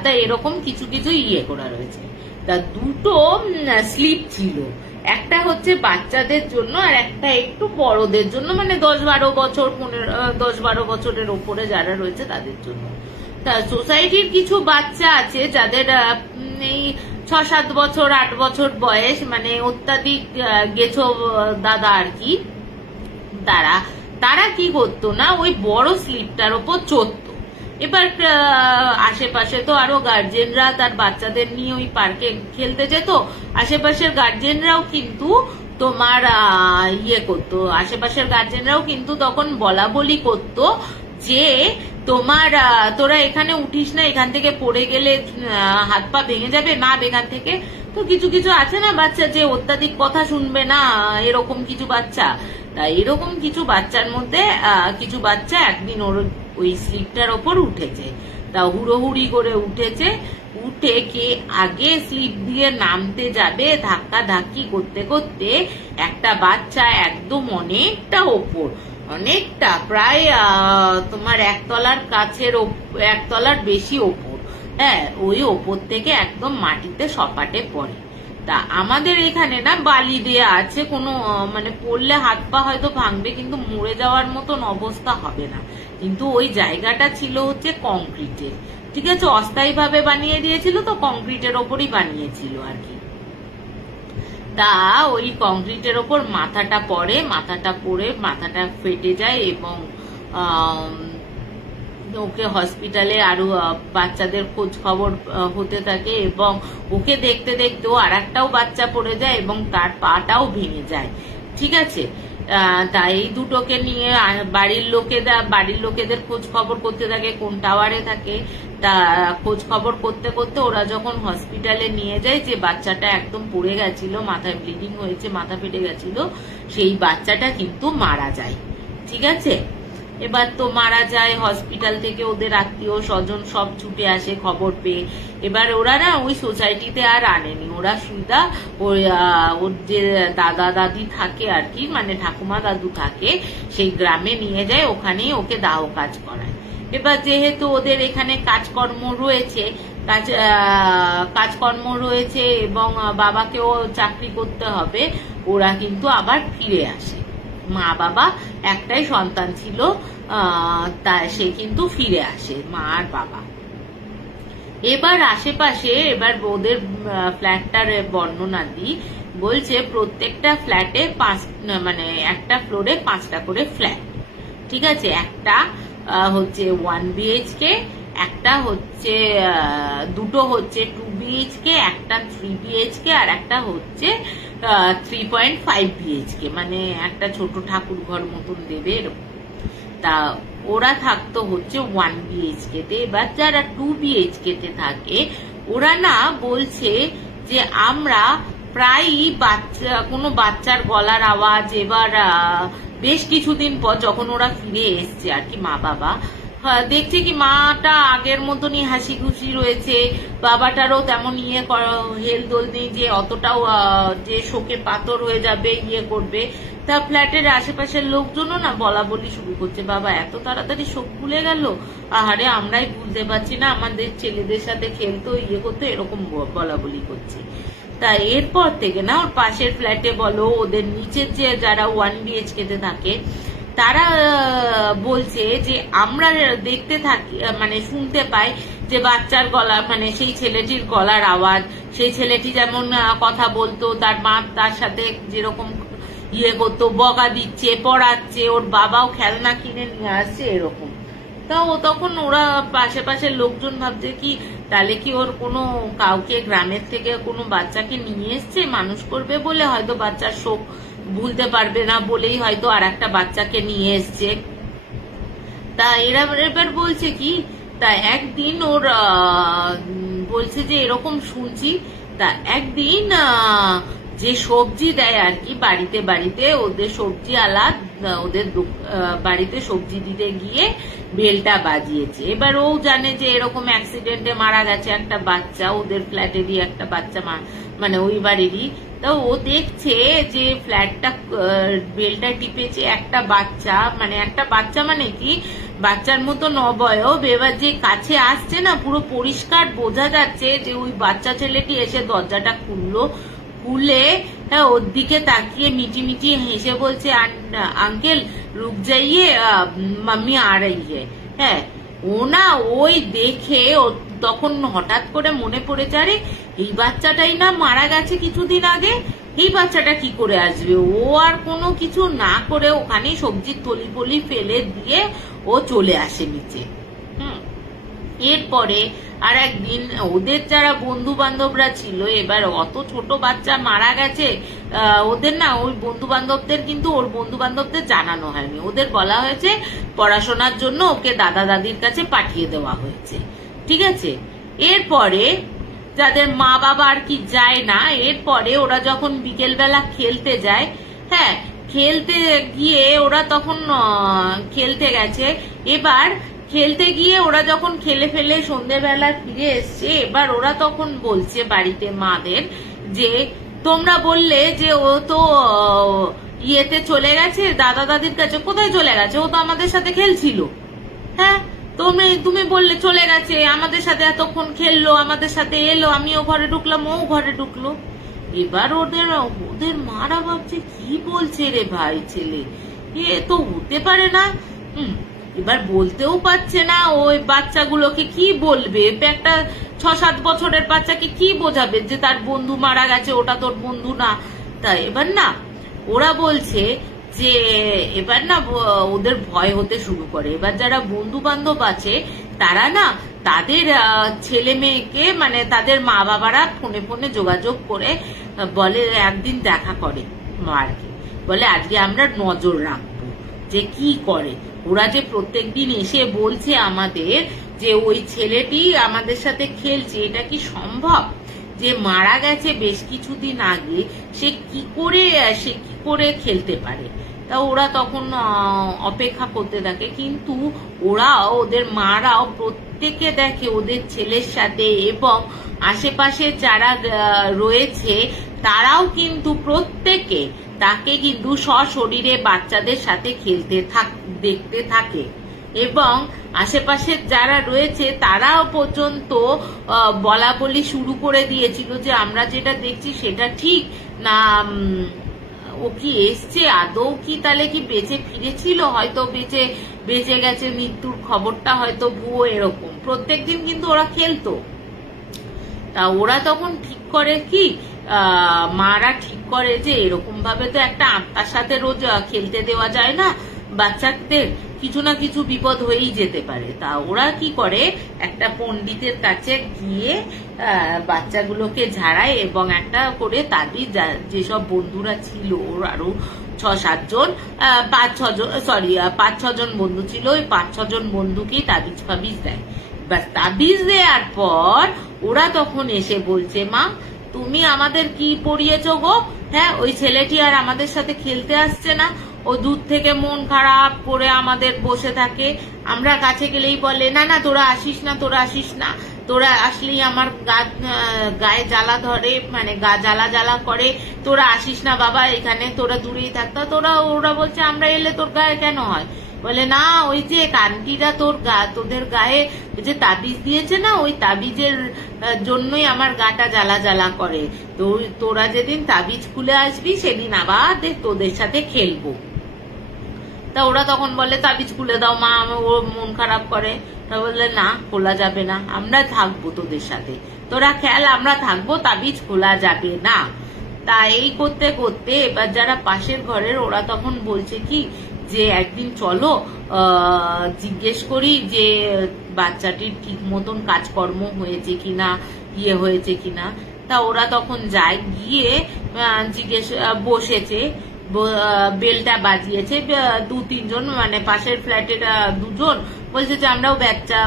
তা এরকম কিছু কিছু ইয়ে করা রয়েছে। তা দুটো স্লিপ ছিল, একটা হচ্ছে বাচ্চাদের জন্য আর একটা একটু বড়দের জন্য, মানে 10-12 বছরের ওপরে যারা রয়েছে তাদের জন্য। তা সোসাইটির কিছু বাচ্চা আছে যাদের এই 6-7 বছর 8 বছর বয়স, মানে অত্যাধিক গেছো দাদা আর কি, তারা কি করতো না ওই বড় স্লিপটার ওপর চড়তো। এবার আশেপাশে তো আরো গার্জেনরা তার বাচ্চাদের নিয়ে ওই পার্কে খেলতে যেত, আশেপাশের গার্জেনরাও কিন্তু তোমার ইয়ে করতো, আশেপাশের গার্জেনরাও কিন্তু তখন বলা বলি করতো যে তোরা এখানে উঠিস না, এখান থেকে পড়ে গেলে হাত পা ভেঙে যাবে, না এখান থেকে। তো কিছু কিছু আছে না বাচ্চা যে অত্যাধিক কথা শুনবে না, এরকম কিছু বাচ্চা। তা এরকম কিছু বাচ্চার মধ্যে কিছু বাচ্চা একদিন ওই স্লিপটার ওপর উঠেছে। তা হুড়োহুড়ি করে উঠেছে, উঠে কে আগে স্লিপ দিয়ে নামতে যাবে, ধাক্কা ধাক্কি করতে করতে একটা বাচ্চা একদম অনেকটা ওপর, অনেকটা প্রায় তোমার 1 তলার কাছের 1 তলার বেশি ওপর, হ্যাঁ, ওই ওপর থেকে একদম মাটিতে সপাটে পড়ে। তা আমাদের এখানে না বালি দেয়া আছে, কোনো মানে পড়লে হাত পা হয়তো ভাঙবে কিন্তু মরে যাওয়ার মতন অবস্থা হবে না। কিন্তু ওই জায়গাটা ছিল হচ্ছে কংক্রিটের, ঠিক আছে, অস্থায়ী ভাবে বানিয়ে দিয়েছিল, তো কংক্রিটের ওপরই বানিয়েছিল আর কি। তা ওই কংক্রিটের ওপর মাথাটা পড়ে, মাথাটা ফেটে যায় এবং ওকে হসপিটালে আরো বাচ্চাদের খোঁজ খবর হতে থাকে, এবং ওকে দেখতে দেখতেও আর একটাও বাচ্চা পড়ে যায় এবং তার পাটাও ভেঙে যায়, ঠিক আছে। তাই এই দুটোকে নিয়ে বাড়ির লোকেদের খোঁজ খবর করতে থাকে, কোন টাওয়ারে থাকে। তা খোঁজ খবর করতে করতে ওরা যখন হসপিটালে নিয়ে যায়, যে বাচ্চাটা একদম পড়ে গেছিল, মাথায় ব্লিডিং হয়েছে, মাথা ফেটে গেছিল, সেই বাচ্চাটা কিন্তু মারা যায়, ঠিক আছে। এবার তো মারা যায়, হসপিটাল থেকে ওদের আত্মীয় স্বজন সব ছুটে আসে খবর পেয়ে। এবার ওরা না ওই সোসাইটিতে আর আনেনি, ওরা সুদা ওর যে দাদা দাদি থাকে আর কি, মানে ঠাকুমা দাদু থাকে, সেই গ্রামে নিয়ে যায়, ওখানেই ওকে দাহ কাজ করায়। এবার যেহেতু ওদের এখানে কাজকর্ম রয়েছে এবং বাবাকেও চাকরি করতে হবে, ওরা কিন্তু আবার ফিরে আসে। মা বাবা একটাই সন্তান ছিল, তাই সে কিন্তু ফিরে আসে, মা আর বাবা। এবার আশেপাশে এবার ওদের ফ্ল্যাটটার বর্ণনা দিই। বলছে প্রত্যেকটা ফ্ল্যাটে মানে একটা ফ্লোরে 5টা করে ফ্ল্যাট, ঠিক আছে। একটা হচ্ছে 1 BHK, একটা হচ্ছে দুটো হচ্ছে 2 BHK, একটা 3 BHK, আর একটা হচ্ছে 3.5 BHK, মানে একটা ছোট ঠাকুর ঘর মতন দেবে এরকম। তা ওরা থাকতো হচ্ছে 1 BHK তে। এবার যারা 2 BHK তে থাকে ওরা না বলছে যে আমরা প্রায়ই কোনো বাচ্চার গলার আওয়াজ, এবার বেশ কিছুদিন পর যখন ওরা ফিরে এসছে আর কি, মা বাবা দেখছে কি মাটা আগের মতনই হাসি খুশি রয়েছে, বাবাটারও তেমন হেলদোল নেই যে অতটাও যে শোকে পাথর হয়ে যাবে, করবে। তা ফ্ল্যাটের আশেপাশের লোকজনও না বলা বলি শুরু করছে, বাবা এত তাড়াতাড়ি শোক ভুলে গেল, আহারে আমরাই ভুলতে পারছি না, আমাদের ছেলেদের সাথে খেলতো, করতো, এরকম বলা বলি করছে। তা এরপর থেকে না ওর পাশের ফ্ল্যাটে বলো, ওদের নিচের যে যারা 1 BHK তে থাকে তারা বলছে যে আমরা দেখতে থাকি, মানে শুনতে পাই যে বাচ্চার গলা, মানে সেই ছেলেটির গলার আওয়াজ, সেই ছেলেটি যেমন কথা বলতো, তার মা তার সাথে যেরকম করতো, বকা দিচ্ছে, পড়াচ্ছে, ওর বাবাও খেলনা কিনে নিয়ে আসছে, এরকম। তা ও তখন ওরা পাশের লোকজন ভাবছে কি তাহলে কি ওর কোনো কাউকে গ্রামের থেকে কোনো বাচ্চাকে নিয়ে এসছে মানুষ করবে বলে, হয়তো বাচ্চার শোক ভুলতে পারবে না বলেই হয়তো আর একটা বাচ্চাকে নিয়ে এসছে। তা এবার বলছে কি, তা একদিন ওর বলছে যে এরকম শুনছি, তা একদিন যে সবজি দেয় আর কি বাড়িতে ওদের সবজি আলাদ, ওদের বাড়িতে সবজি দিতে গিয়ে বেলটা বাজিয়েছে। এবার ও জানে যে এরকম অ্যাক্সিডেন্টে মারা গেছে একটা বাচ্চা, ওদের ফ্ল্যাটেরই একটা বাচ্চা, মানে ওই বাড়িরই। তা ও দেখছে যে ফ্ল্যাটটা বেলটা টিপেছে একটা বাচ্চা, মানে কি বাচ্চার মতো নবয়ব। এবার যে কাছে আসছে না পুরো পরিষ্কার বোঝা যাচ্ছে যে ওই বাচ্চা ছেলেটি এসে দরজাটা খুলে ওর দিকে তাকিয়ে মিটি মিটি হেসে বলছে, আঙ্কেল রুক যাইয়ে, মাম্মি আ রহি হ্যায়। হ্যাঁ, ও না ওই দেখে তখন হঠাৎ করে মনে পড়েছে, আরে এই বাচ্চাটাই না মারা গেছে কিছুদিন আগে, এই বাচ্চাটা কি করে আসবে। ও আর কোনো কিছু না করে ওখানে সবজির থলি ফলি ফেলে দিয়ে ও চলে আসে নিচে। এরপরে আর একদিন ওদের যারা বন্ধু বান্ধবরা ছিল, এবার অত ছোট বাচ্চা মারা গেছে, ওদের না ওই বন্ধু বান্ধবদের, কিন্তু ওর বন্ধু বান্ধবদের জানানো হয়নি, ওদের বলা হয়েছে পড়াশোনার জন্য ওকে দাদা দাদির কাছে পাঠিয়ে দেওয়া হয়েছে, ঠিক আছে। এরপরে যাদের মা বাবা আর কি যায় না, এরপরে ওরা যখন বিকেল বেলা খেলতে যায়, হ্যাঁ খেলতে গিয়ে ওরা তখন খেলতে গেছে, এবার খেলতে গিয়ে ওরা যখন খেলে ফেলে সন্ধ্যেবেলা ফিরে এসছে, এবার ওরা তখন বলছে বাড়িতে মাদের যে তোমরা বললে যে ও তো ইয়েতে চলে গেছে দাদা দাদির কাছে, কোথায় চলে গেছে, ও তো আমাদের সাথে খেলছিল। হ্যাঁ, তুমি বললে চলে গেছে, আমাদের সাথে এতক্ষণ খেললো, আমাদের সাথে এলো, আমিও ঘরে ঢুকলাম, ও ঘরে ঢুকলো। এবার ওদের মারা ভাবছে কি বলছে রে ভাই ছেলে, এ তো হতে পারে না। এবার বলতেও পারছে না, ওই বাচ্চাগুলোকে কি বলবে, একটা 6-7 বছরের বাচ্চাকে কি বোঝাবে যে তার বন্ধু মারা গেছে, ওটা তোর বন্ধু না। তাই এবার না ওরা বলছে যে এবার না ওদের ভয় হতে শুরু করে। এবার যারা বন্ধু বান্ধব আছে তারা না তাদের ছেলে মেয়েকে, মানে তাদের মা বাবারা ফোনে ফোনে যোগাযোগ করে বলে, একদিন দেখা করে মারকে, বলে আজকে আমরা নজর রাখবো যে কি করে। ওরা যে প্রত্যেকদিন এসে বলছে আমাদের যে ওই ছেলেটি আমাদের সাথে খেলছে, এটা কি সম্ভব, যে মারা গেছে বেশ কিছুদিন আগে, সে কি করে খেলতে পারে। তা ওরা তখন অপেক্ষা করতে থাকে, কিন্তু ওদের মারাও প্রত্যেকে দেখে ওদের ছেলের সাথে, এবং আশেপাশে যারা রয়েছে তারাও কিন্তু প্রত্যেকে তাকে কিন্তু সশরীরে বাচ্চাদের সাথে খেলতে দেখতে থাকে। এবং আশেপাশের যারা রয়েছে তারাও পর্যন্ত বলা বলি শুরু করে দিয়েছিল যে আমরা যেটা দেখছি সেটা ঠিক না, ও কি এসছে আদৌ, কি তাহলে কি বেঁচে ফিরেছিল, হয়তো বেঁচে গেছে, মৃত্যুর খবরটা হয়তো ভুয়ো, এরকম প্রত্যেকদিন কিন্তু ওরা খেলতো। তা ওরা তখন ঠিক করে কি, মারা ঠিক করে যে এরকম ভাবে তো একটা আত্মার সাথে রোজ খেলতে দেওয়া যায় না, বাচ্চাদের কিছু না কিছু বিপদ হয়েই যেতে পারে। তা ওরা কি করে, একটা পণ্ডিতের কাছে গিয়ে বাচ্চাগুলোকে ঝাড়ায় এবং একটা করে তাবিজ, যেসব বন্ধুরা ছিল ওর আরো 6-7 জন, 5-6 জন বন্ধু ছিল, ওই 5-6 জন বন্ধুকেই তাবিজ ফাবিজ দেয়। বাস তাবিজ দেওয়ার পর ওরা তখন এসে বলছে, মা তুমি আমাদের কি পড়িয়েছো গো? হ্যাঁ, ওই ছেলেটি আর আমাদের সাথে খেলতে আসছে না, ও দূর থেকে মন খারাপ করে আমাদের বসে থাকে, আমরা কাছে গেলেই বলে না না তোরা আসিস না, তোরা আসিস না, তোরা আসলেই আমার গায়ে জ্বালা ধরে, মানে গা জ্বালা জ্বালা করে, তোরা আসিস না বাবা এখানে, তোরা দূরেই থাকতো। ওরা বলছে আমরা এলে তোর গায়ে কেন হয়? বলে না, ওই যে কান্তিরা তোদের গায়ে যে তাবিজ দিয়েছে না, ওই তাবিজের জন্যই আমার গাটা জ্বালা জ্বালা করে, তো তোরা যেদিন তাবিজ খুলে আসবি সেদিন আবার তোদের সাথে খেলবো। তা ওরা তখন বলে তাবিজ খুলে দাও মা, ও মন খারাপ করে। তা বললে না, খোলা যাবে না, আমরা থাকবো তোদের সাথে, তোরা খেল, আমরা থাকবো, তাবিজ খোলা যাবে না। তা এই করতে করতে এবার যারা পাশের ঘরের ওরা তখন বলছে কি যে একদিন চলো জিজ্ঞেস করি যে বাচ্চাটির ঠিক মতন কাজকর্ম হয়েছে কিনা, ইয়ে হয়েছে কিনা। তা ওরা তখন যায়, গিয়ে জিজ্ঞেস বসেছে, বেলটা বাজিয়েছে 2-3 জন, মানে পাশের ফ্ল্যাটের 2 জন বলছে যে আমরাও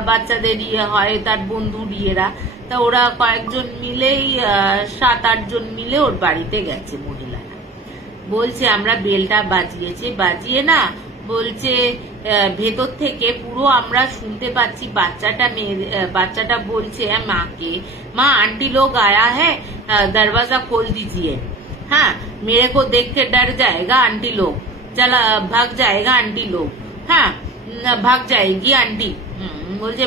বাচ্চাদের ইয়ে হয়, তার বন্ধুর ইয়েরা। তা ওরা কয়েকজন মিলেই 7-8 জন মিলে ওর বাড়িতে গেছে মহিলারা, বলছে আমরা বেলটা বাজিয়েছে, বাজিয়ে না বলছে ভেতর থেকে পুরো আমরা শুনতে পাচ্ছি বাচ্চাটা বলছে মাকে, মা आंटी लोग आया है, दरवाजा खोल दीजिए, हाँ मेरे को देख के डर जाएगा आंटी लोग, चला भाग जाएगा आंटी लोग, हाँ भाग जाएगी आंटी, বলছে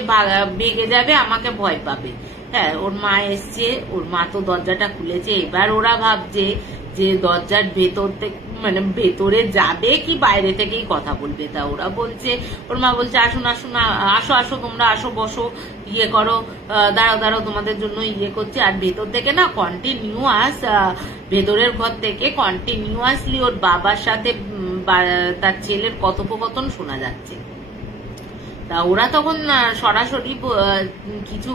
বেগে যাবে, আমাকে ভয় পাবে। হ্যাঁ, ওর মা এসছে, ওর মা তো দরজাটা খুলেছে। এবার ওরা ভাবছে যে দরজার ভেতর থেকে, মানে ভেতরে যাবে কি বাইরে থেকেই কথা বলবে। তা ওরা বলছে, ওর মা বলছে আসুন আসুন, আসো আসো তোমরা, আসো বসো, ইয়ে করো, দাঁড়াও তোমাদের জন্য ইয়ে করছে। আর ভেতর থেকে না কন্টিনিউয়াস, ভেতরের ঘর থেকে কন্টিনিউয়াসলি ওর বাবার সাথে তার ছেলের কথোপকথন শোনা যাচ্ছে। তা ওরা তখন সরাসরি কিছু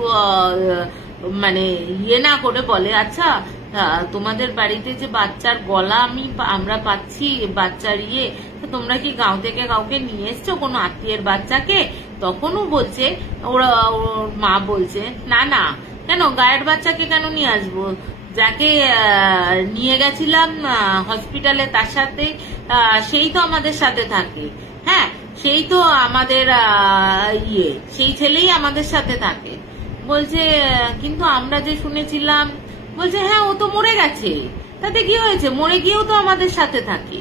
মানে ইয়ে না করে বলে, আচ্ছা তোমাদের বাড়িতে যে বাচ্চার গলা আমরা পাচ্ছি, বাচ্চার ইয়ে, তোমরা কি গাঁও থেকে কাউকে নিয়ে এসছো, কোনো আত্মীয়ের বাচ্চাকে? তখনও বলছে ওর মা বলছে, না না, কেন গায়ের বাচ্চাকে কেন নিয়ে আসবো, যাকে নিয়ে গেছিলাম হসপিটালে তার সাথে, সেই তো আমাদের সাথে থাকে, হ্যাঁ সেই তো আমাদের ইয়ে, সেই ছেলেই আমাদের সাথে থাকে। বলছে কিন্তু আমরা যে শুনেছিলাম, বলছে হ্যাঁ ও তো মরে গেছে, তাতে কি হয়েছে, মরে গিয়েও তো আমাদের সাথে থাকে।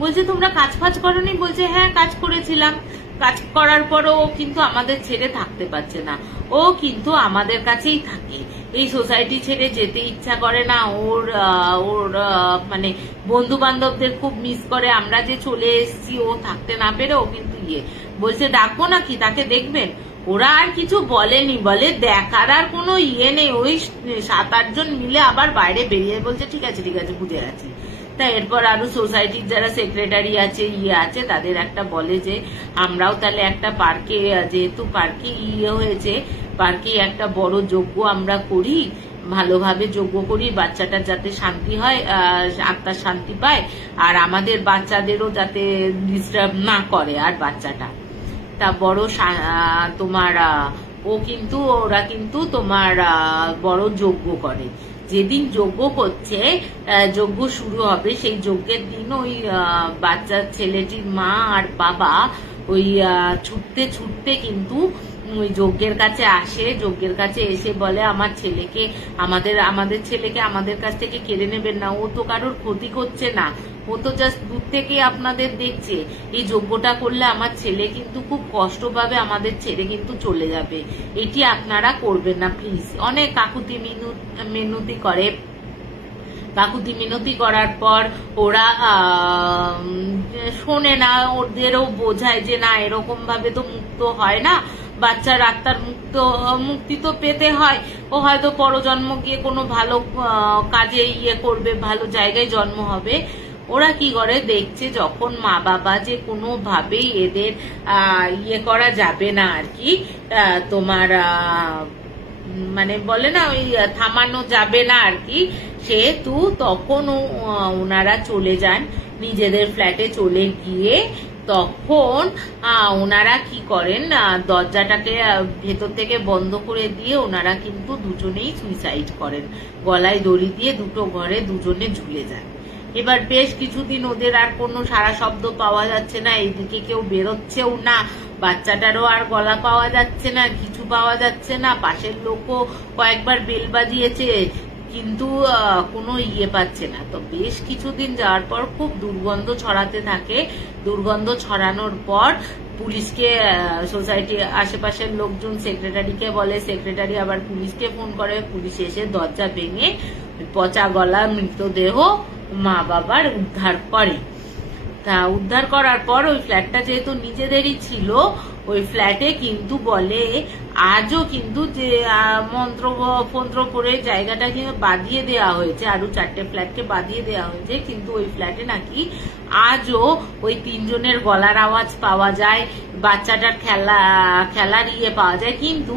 বলছে তোমরা কাজ ফাজ করনি? বলছে হ্যাঁ কাজ করেছিলাম, কাজ করার পরও ও কিন্তু আমাদের ছেড়ে থাকতে পারছে না, ও কিন্তু আমাদের কাছেই থাকে, এই সোসাইটি ছেড়ে যেতে ইচ্ছা করে না, ওর মানে বন্ধু বান্ধবদের খুব মিস করে, আমরা যে চলে এসেছি ও থাকতে না পেরে ও কিন্তু ইয়ে। বলছে ডাকবো নাকি তাকে দেখবেন? ওরা আর কিছু বলেনি, বলে দেখার আর কোনো ইয়ে নেই। ওই 7-8 জন মিলে আবার বাইরে বেরিয়ে বলছে ঠিক আছে ঠিক আছে বুঝে গেছি। তা এরপর আরো সোসাইটির যারা সেক্রেটারি আছে ইয়ে আছে তাদের একটা বলে যে আমরাও তাহলে একটা পার্কে, যেহেতু পার্কে ইয়ে হয়েছে, পার্কে একটা বড় যজ্ঞ আমরা করি, ভালোভাবে যজ্ঞ করি, বাচ্চাটা যাতে শান্তি হয়, আত্মার শান্তি পায়, আর আমাদের বাচ্চাদেরও যাতে ডিস্টার্ব না করে আর বাচ্চাটা। তা বড় তোমার ওরা কিন্তু তোমার বড় যজ্ঞ করে। যেদিন যজ্ঞ করছে, যজ্ঞ শুরু হবে, সেই যজ্ঞের দিন ওই বাচ্চার ছেলেটির মা আর বাবা ওই ছুটতে ছুটতে কিন্তু ওই যজ্ঞের কাছে আসে। যজ্ঞের কাছে এসে বলে আমার ছেলেকে, আমাদের ছেলেকে আমাদের কাছ থেকে কেড়ে নেবেন না, ও তো কারোর ক্ষতি করছে না, ও তো জাস্ট দূর থেকে আপনাদের দেখছে, এই যজ্ঞটা করলে আমার ছেলে কিন্তু খুব কষ্ট পাবে, আমাদের ছেড়ে কিন্তু চলে যাবে, এটি আপনারা করবেন না প্লিজ। অনেক কাকুতি মিনতি করে। কাকুতি মিনতি করার পর ওরা শোনে না, ওদেরও বোঝায় যে না এরকম ভাবে তো মুক্ত হয় না, বাচ্চার আত্মার মুক্তি তো পেতে হয়, ও হয়তো পরজন্ম গিয়ে কোনো ভালো কাজে করবে, ভালো জায়গায় জন্ম হবে। ওরা কি করে, দেখছে যখন মা বাবা যে কোনো ভাবেই এদের করা যাবে না আর কি, তোমার মানে বলে না ওই থামানো যাবে না আর কি, সেহেতু তখন ওনারা চলে যান নিজেদের ফ্ল্যাটে। চলে গিয়ে তখন ওনারা কি করেন, দরজাটাকে ভেতর থেকে বন্ধ করে দিয়ে ওনারা কিন্তু দুজনেই সুইসাইড করেন, গলায় দড়ি দিয়ে দুটো ঘরে দুজনে ঝুলে যান। এবার বেশ কিছুদিন ওদের আর কোনো সারা শব্দ পাওয়া যাচ্ছে না, এইদিকে কেউ বেরোচ্ছেও না, বাচ্চাটারও আর গলা পাওয়া যাচ্ছে না, কিছু পাওয়া যাচ্ছে না। পাশের লোকও কয়েকবার বেল বাজিয়েছে কিন্তু কোনো পাচ্ছে না। তো বেশ কিছুদিন যাওয়ার পর খুব দুর্গন্ধ ছড়াতে থাকে। দুর্গন্ধ ছড়ানোর পর পুলিশকে, সোসাইটির আশেপাশের লোকজন সেক্রেটারিকে বলে, সেক্রেটারি আবার পুলিশকে ফোন করে, পুলিশ এসে দরজা ভেঙে পচা গলা মৃতদেহ মা বাবার উদ্ধার করে। তা উদ্ধার করার পর ওই ফ্ল্যাটটা যেহেতু নিজেদেরই ছিল, ওই ফ্ল্যাটে কিন্তু বলে আজও কিন্তু যে মন্ত্র করে জায়গাটাকে বাঁধিয়ে দেওয়া হয়েছে, আরো 4টে ফ্ল্যাটকে বাঁধিয়ে দেওয়া হয়েছে, কিন্তু ওই ফ্ল্যাটে নাকি আজও ওই 3 জনের গলার আওয়াজ পাওয়া যায়, বাচ্চাটার খেলার পাওয়া যায়। কিন্তু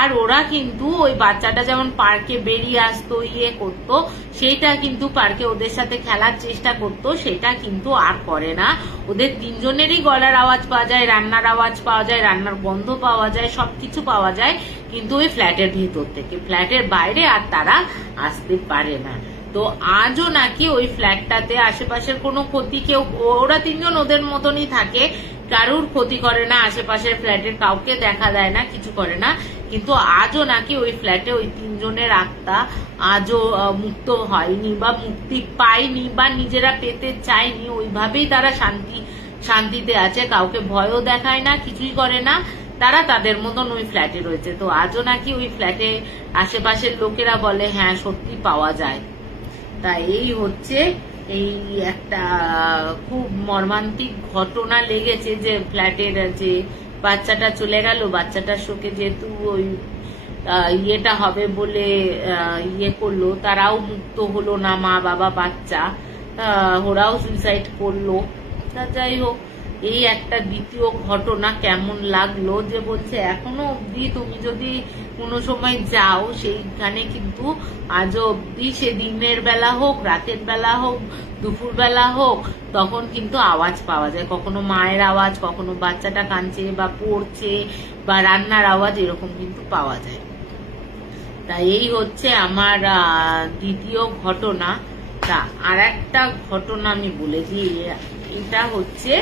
আর ওরা কিন্তু ওই বাচ্চাটা যেমন পার্কে বেরিয়ে আসতো করতো, সেটা কিন্তু পার্কে ওদের সাথে খেলার চেষ্টা করতো, সেটা কিন্তু আর করে না। ওদের 3 জনেরই গলার আওয়াজ পাওয়া যায়, রান্নার আওয়াজ পাওয়া যায়, রান্নার গন্ধ পাওয়া যায়, সবকিছু পাওয়া যায়, কিন্তু ওই ফ্ল্যাটের ভেতর থেকে, ফ্ল্যাটের বাইরে আর তারা আসতে পারে না। তো আজও নাকি ওই ফ্ল্যাটটাতে আশেপাশের কোনো ক্ষতি কেউ, ওরা 3 জন ওদের মতনই থাকে, কারুর ক্ষতি করে না, আশেপাশের ফ্ল্যাটের কাউকে দেখা দেয় না, কিছু করে না, কিন্তু আজও নাকি ওই ফ্ল্যাটে ওই 3 জনের আত্মা আজও মুক্ত হয়নি বা মুক্তি পায়নি বা নিজেরা পেতে চায়নি, ওইভাবেই তারা শান্তিতে আছে, কাউকে ভয়ও দেখায় না, কিছুই করে না, তারা তাদের মতন ওই ফ্ল্যাটে রয়েছে। তো আজও নাকি ওই ফ্ল্যাটে আশেপাশের লোকেরা বলে হ্যাঁ সত্যি পাওয়া যায়। তা এই হচ্ছে এই একটা খুব মর্মান্তিক ঘটনা লেগেছে, যে ফ্ল্যাটের যে বাচ্চাটা চলে গেল, বাচ্চাটার শোকে যেহেতু ওই হবে বলে করলো, তারাও মুক্ত হলো না, মা বাবা বাচ্চা, ওরাও সুইসাইড করলো। তা যাই হোক, এই একটা দ্বিতীয় ঘটনা কেমন লাগলো, যে বলছে এখনো অব্দি তুমি যদি কোনো সময় যাও সেইখানে কিন্তু আজও অব্দি, সে দিনের বেলা হোক, রাতের বেলা হোক, দুপুর বেলা হোক, তখন কিন্তু আওয়াজ পাওয়া যায়, কখনো মায়ের আওয়াজ, কখনো বাচ্চাটা কাঁদছে বা পড়ছে বা রান্নার আওয়াজ, এরকম কিন্তু পাওয়া যায়। তাই এই হচ্ছে আমার দ্বিতীয় ঘটনা। তা আর একটা ঘটনা আমি বলেছি, এটা হচ্ছে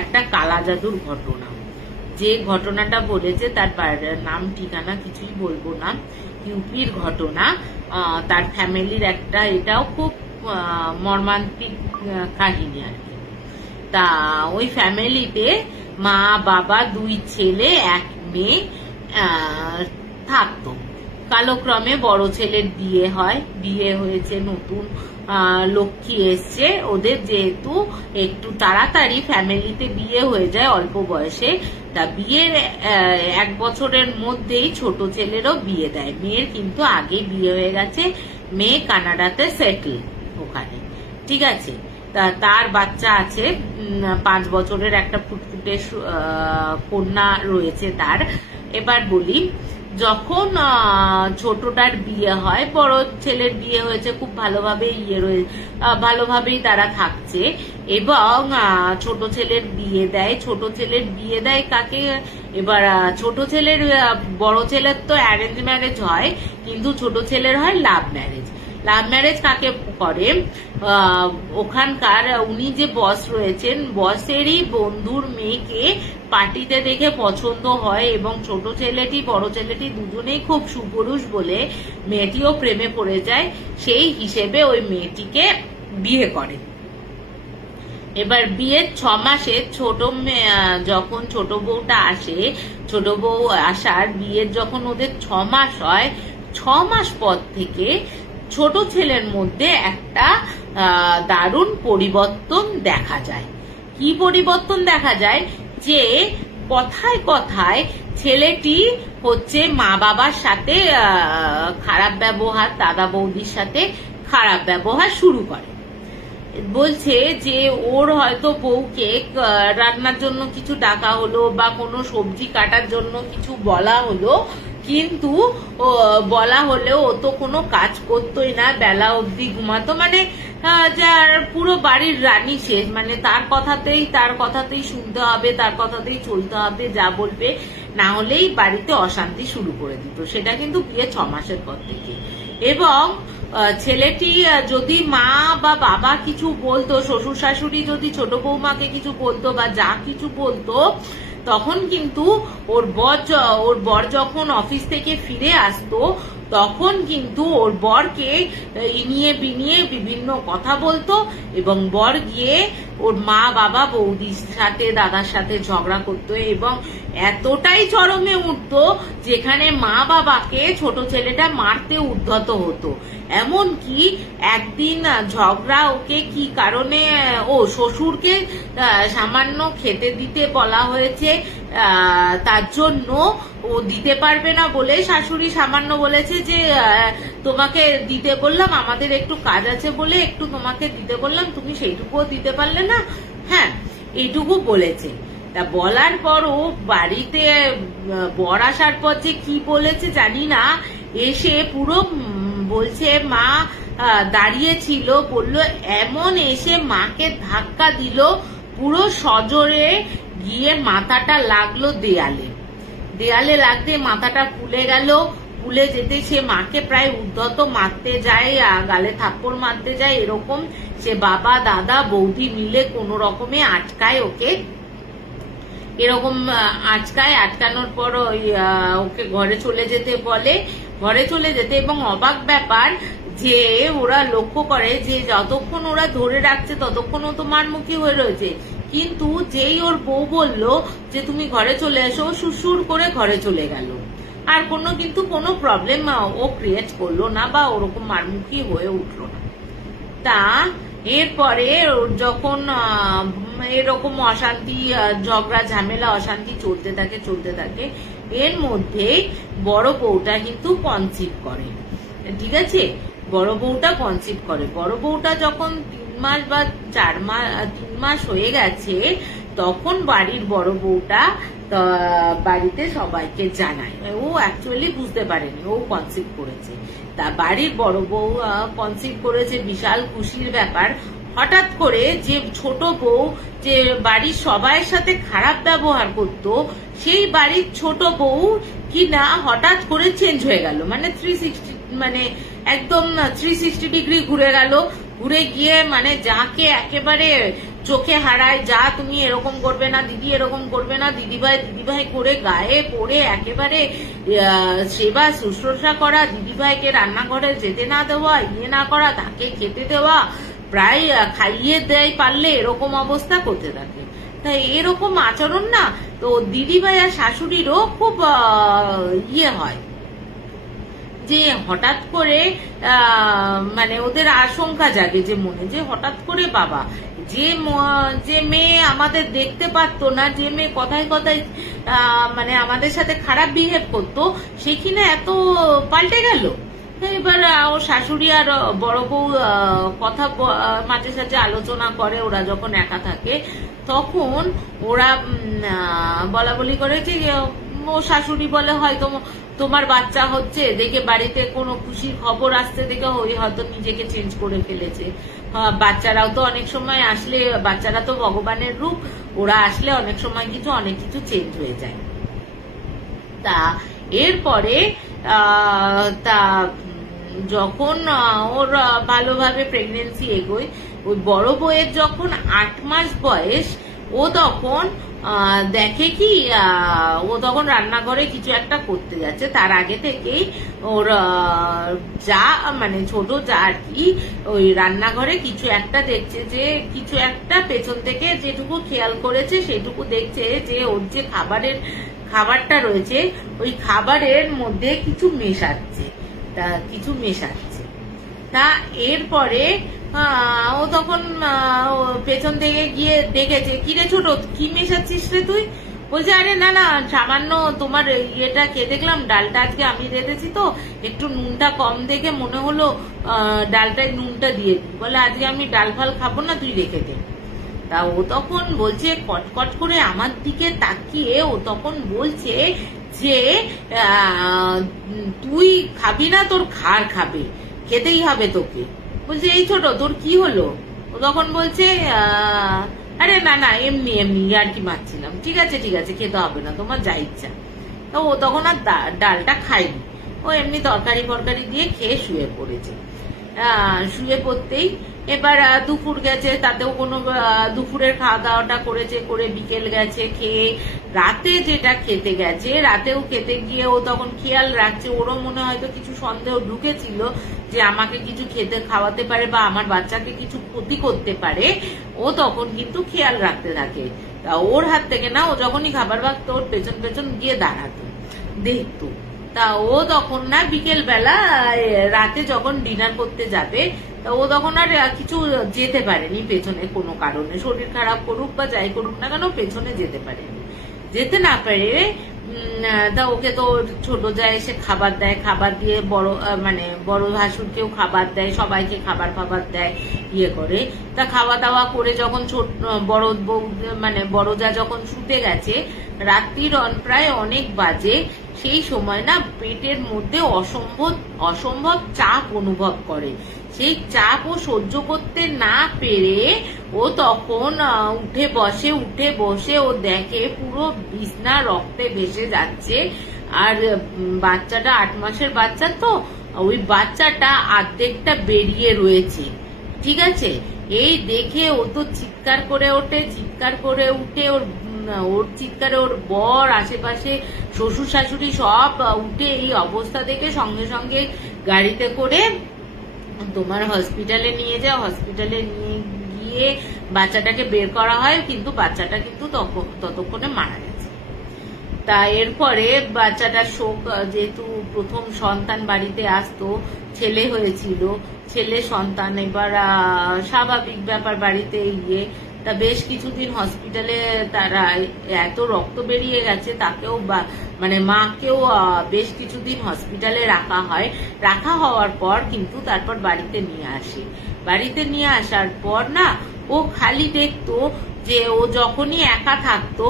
একটা কালা জাদুর ঘটনা। যে ঘটনাটা বলেছে তার নাম ঠিকানা কিছুই বলবো না, ইউপির ঘটনা, তার ফ্যামিলির একটা, এটাও খুব মর্মান্তিক কাহিনী আর কি। তা ওই ফ্যামিলিতে মা বাবা 2 ছেলে 1 মেয়ে থাকতো। কালক্রমে বড় ছেলের বিয়ে হয়, বিয়ে হয়েছে, নতুন লক্ষ্মী এসছে ওদের, যেহেতু একটু তাড়াতাড়ি ফ্যামিলিতে বিয়ে হয়ে যায় অল্প বয়সে, তা বিয়ের 1 বছরের মধ্যেই ছোট ছেলেরও বিয়ে দেয়। মেয়ের কিন্তু আগে বিয়ে হয়ে গেছে, মেয়ে কানাডাতে সেটেল ওখানে, ঠিক আছে। তা তার বাচ্চা আছে, 5 বছরের একটা ফুটফুটে কন্যা রয়েছে তার। এবার বলি, যখন ছোটটার বিয়ে হয়, বড় ছেলের বিয়ে হয়েছে, খুব ভালোভাবেই তারা থাকছে, এবং ছোট ছেলের বিয়ে দেয়। ছোট ছেলের বিয়ে দেয় কাকে? এবার ছোট ছেলের, বড় ছেলের তো অ্যারেঞ্জ ম্যারেজ হয়, কিন্তু ছোট ছেলের হয় লাভ ম্যারেজ। লাভ ম্যারেজ কাকে করে, ওখানকার উনি যে বস রয়েছেন, বসেরই বন্ধুর মেয়েকে পার্টিতে দেখে পছন্দ হয় এবং ছোট ছেলেটি বড় ছেলেটি দুজনেই খুব সুপুরুষ বলে মেয়েটিও প্রেমে পড়ে যায়। সেই হিসেবে ওই মেয়েটিকে বিয়ে করে। এবার বিয়ের 6 মাসে যখন ছোট বউটা আসে, ছোট বউ আসার বিয়ের যখন ওদের 6 মাস হয়, 6 মাস পর থেকে ছোট ছেলের মধ্যে একটা দারুণ পরিবর্তন দেখা যায়। কি পরিবর্তন দেখা যায়? যে কথায় কথায় ছেলেটি হচ্ছে মা বাবার সাথে খারাপ ব্যবহার, দাদা বৌদির সাথে খারাপ ব্যবহার শুরু করে। বলছে যে ওর হয়তো বউকে রান্নার জন্য কিছু ডাকা হলো বা কোনো সবজি কাটার জন্য কিছু বলা হলো, কিন্তু বলা হলেও ও তো কোনো কাজ করতোই না, বেলা অবধি ঘুমাতো, মানে যার পুরো বাড়ির রানী শেষ, মানে তার কথাতেই শুনতে হবে, তার কথাতেই চলতে হবে, যা বলবে, না হলেই বাড়িতে অশান্তি শুরু করে দিত। সেটা কিন্তু বিয়ে 6 মাসের পর থেকে। এবং ছেলেটি যদি মা বা বাবা কিছু বলতো, শ্বশুর শাশুড়ি যদি ছোট বৌমাকে কিছু বলতো বা যা কিছু বলতো, তখন কিন্তু ওর বর যখন অফিস থেকে ফিরে আসতো, তখন কিন্তু ওর বরকে ইনিয়ে বিনিয়ে বিভিন্ন কথা বলতো এবং বর গিয়ে ওর মা বাবা বৌদির সাথে দাদার সাথে ঝগড়া করতো এবং এতটাই চরমে উঠতো যেখানে মা বাবাকে ছোট ছেলেটা মারতে উদ্ধত হতো। এমনকি একদিন ঝগড়া ওকে কি কারণে, শ্বশুরকে সামান্য খেতে দিতে বলা হয়েছে, তার জন্য ও দিতে পারবে না বলে শাশুড়ি সামান্য বলেছে যে তোমাকে দিতে বললাম, আমাদের একটু কাজ আছে বলে একটু তোমাকে দিতে বললাম, তুমি সেইটুকুও দিতে পারলে না। হ্যাঁ, এইটুকু বলেছে। তা বলার পরও বাড়িতে বর আসার পর যে কি বলেছে জানি না, এসে পুরো বলছে মা দাঁড়িয়েছিল, বললো এমন এসে মাকে ধাক্কা দিল, পুরো সজোরে গিয়ে মাথাটা লাগলো দেয়ালে লাগতে মাথাটা ফুলে গেল। ফুলে যেতে সে মাকে প্রায় উদ্ধত মারতে যায়, গালে থাপ্পড় মারতে যায়। এরকম সে বাবা দাদা বৌদি মিলে কোনো রকমে আটকায় ওকে, এরকম আটকানোর পর ওকে ঘরে চলে যেতে বলে, ঘরে চলে যেতে। এবং অবাক ব্যাপার যে ওরা লক্ষ্য করে যে যতক্ষণ ওরা ধরে রাখছে ততক্ষণ ও তো মারমুখী হয়ে রয়েছে, কিন্তু যেই ওর বউ বললো যে তুমি ঘরে চলে এসো, সুসুর করে ঘরে চলে গেল। আর কোনো প্রবলেম ও ক্রিয়েট করলো না বা ওরকম মারমুখী হয়ে উঠলো না। তা এরপরে যখন এরকম অশান্তি, ঝগড়া ঝামেলা, অশান্তি চলতে থাকে, এর মধ্যে বড় বউটা কিন্তু কনসিভ করে। ঠিক আছে, বড় বউটা কনসিভ করে। বড় বউটা যখন 3 মাস বা 3 মাস হয়ে গেছে, তখন বাড়ির বড় বউটা বাড়িতে সবাইকে জানায়। ও অ্যাকচুয়ালি বুঝতে পারেনি ও কনসিভ করেছে। তা বাড়ির বড় বউ কনসিভ করেছে, বিশাল খুশির ব্যাপার। হঠাৎ করে যে ছোট বউ যে বাড়ির সবাইয়ের সাথে খারাপ ব্যবহার করত, সেই বাড়ির ছোট বউ কিনা হঠাৎ করে চেঞ্জ হয়ে গেল, মানে 360 ডিগ্রি ঘুরে গেল। ঘুরে গিয়ে মানে যাকে একেবারে চোখে হারায়, যা তুমি এরকম করবে না দিদি, এরকম করবে না দিদিভাই করে গায়ে পড়ে একেবারে সেবা শুশ্রূষা করা, দিদিভাইকে রান্নাঘরে যেতে না দেওয়া, না করা, তাকে খেতে দেওয়া, প্রায় খাইয়ে দেয় পারলে, এরকম অবস্থা করতে থাকে। তাই এরকম আচরণ না তো দিদিভাই আর শাশুড়িরও খুব হয় যে হঠাৎ করে মানে ওদের আশঙ্কা জাগে যে মনে, যে হঠাৎ করে বাবা যে মেয়ে আমাদের দেখতে পারতো না, যে মেয়ে কথায় কথায় মানে আমাদের সাথে খারাপ বিহেভ করতো, সে কিনা এত পাল্টে গেল। এবার ও শাশুড়ি আর বড় বউ কথা মাঝে সাঝে আলোচনা করে। ওরা যখন একা থাকে তখন ওরা বলা বলি করে যে ও শাশুড়ি বলে হয়তো তোমার বাচ্চা হচ্ছে দেখে বাড়িতে কোনো খুশির খবর আসতে দেখে ওই হয়তো নিজেকে চেঞ্জ করে ফেলেছে। বাচ্চারাও তো অনেক সময় আসলে, বাচ্চারা তো ভগবানের রূপ, ওরা আসলে অনেক সময় অনেক কিছু চেঞ্জ হয়ে যায়। তা এরপরে যখন ওর ভালোভাবে প্রেগনেন্সি এগোয়, ওই বড় বউয়ের যখন 8 মাস বয়স, ও তখন দেখে কি ও তখন রান্নাঘরে কিছু একটা করতে যাচ্ছে। তার আগে থেকেই ওর যা মানে ছোট যা আর কি ওই রান্নাঘরে কিছু একটা দেখছে, যে কিছু একটা পেছন থেকে যেটুকু খেয়াল করেছে সেটুকু দেখছে যে ওর যে খাবারটা রয়েছে ওই খাবারের মধ্যে কিছু মেশাচ্ছে, তা এরপরে ও তখন পেছন থেকে গিয়ে দেখেছে, কিরে ছোট কি মেশাচ্ছিস রে তুই? বলছে আরে না না, সামান্য তোমার ইয়েটা খেয়ে দেখলাম, ডালটা আজকে আমি রেঁধেছি তো একটু নুনটা কম দেখে মনে হলো ডালটায় নুনটা দিয়ে দিই। বলে আজকে আমি ডাল ফাল খাবো না, তুই রেখে দে। তা ও তখন বলছে কটকট করে আমার দিকে তাকিয়ে ও তখন বলছে যে তুই খাবি না, তোর ঘাড় খাবে, খেতেই হবে তোকে। বলছে এই ছোট তোর কি হলো? ও তখন বলছে আরে না না এমনি এমনি আর কি মারছিলাম। ঠিক আছে খেতে হবে না, তোমার যা ইচ্ছা। তো ও তখন আর ডালটা খায়নি, ও এমনি তরকারি ফরকারি দিয়ে খেয়ে শুয়ে পড়েছে। শুয়ে পড়তেই এবার দুপুর গেছে, তাতেও কোনো দুপুরের খাওয়া দাওয়াটা করেছে, করে বিকেল গেছে, খেয়ে রাতে যেটা খেতে গেছে, রাতেও খেতে গিয়ে ও তখন খেয়াল রাখছে, ওরও মনে হয়তো কিছু সন্দেহ ঢুকেছিল যে আমাকে কিছু খেতে খাওয়াতে পারে বা আমার বাচ্চাকে কিছু ক্ষতি করতে পারে। ও তখন কিন্তু খেয়াল রাখতে থাকে। তা ওর হাত থেকে না, ও যখনই খাবার ভাগতো ওর পেছন পেছন গিয়ে দাঁড়াতো, দেখতো। তা ও তখন না বিকেল বেলা রাতে যখন ডিনার করতে যাবে, তা ও তখন আর কিছু যেতে পারেনি পেছনে, কোনো কারণে শরীর খারাপ করুক বা যাই করুক না কেন পেছনে যেতে পারেনি। যেতে না পারে তা ওকে তো ছোট যায় এসে খাবার দেয়, খাবার দিয়ে বড় ভাসুরকেও খাবার দেয়, সবাইকে খাবার দেয়, ইয়ে করে। তা খাওয়া দাওয়া করে যখন বড় বউ বড় যা যখন শুতে গেছে, রাত্রির প্রায় অনেক বাজে, সেই সময় না পেটের মধ্যে অসম্ভব চাপ অনুভব করে। সেই চাপ ও সহ্য করতে না পেরে ও তখন উঠে বসে ও দেখে পুরো বিছনা রক্তে ভেসে যাচ্ছে। আর বাচ্চাটা 8 মাসের বাচ্চা, তো ওই বাচ্চাটা অর্ধেকটা বেরিয়ে রয়েছে। ঠিক আছে, এই দেখে ও তো চিৎকার করে উঠে ওর চিৎকারে ওর বর, আশেপাশে শ্বশুর শাশুড়ি সব উঠে এই অবস্থা দেখে সঙ্গে সঙ্গে গাড়িতে করে তোমার হসপিটালে নিয়ে যাও। হসপিটালে নিয়ে গিয়ে বাচ্চাটাকে বের করা হয়, কিন্তু বাচ্চাটা কিন্তু ততক্ষণে মারা গেছে। তা এরপরে বাচ্চাটা শোক, যেহেতু প্রথম সন্তান বাড়িতে আসতো, ছেলে হয়েছিল, ছেলে সন্তান, এবার স্বাভাবিক ব্যাপার বাড়িতে গিয়ে। তা বেশ কিছুদিন হসপিটালে তারা এত রক্ত বেরিয়ে গেছে, তাকেও মাকেও বেশ কিছুদিন হসপিটালে রাখা হয়। রাখা হওয়ার পর কিন্তু তারপর বাড়িতে নিয়ে আসে। বাড়িতে নিয়ে আসার পর না ও খালি দেখতো যে ও যখনই একা থাকতো,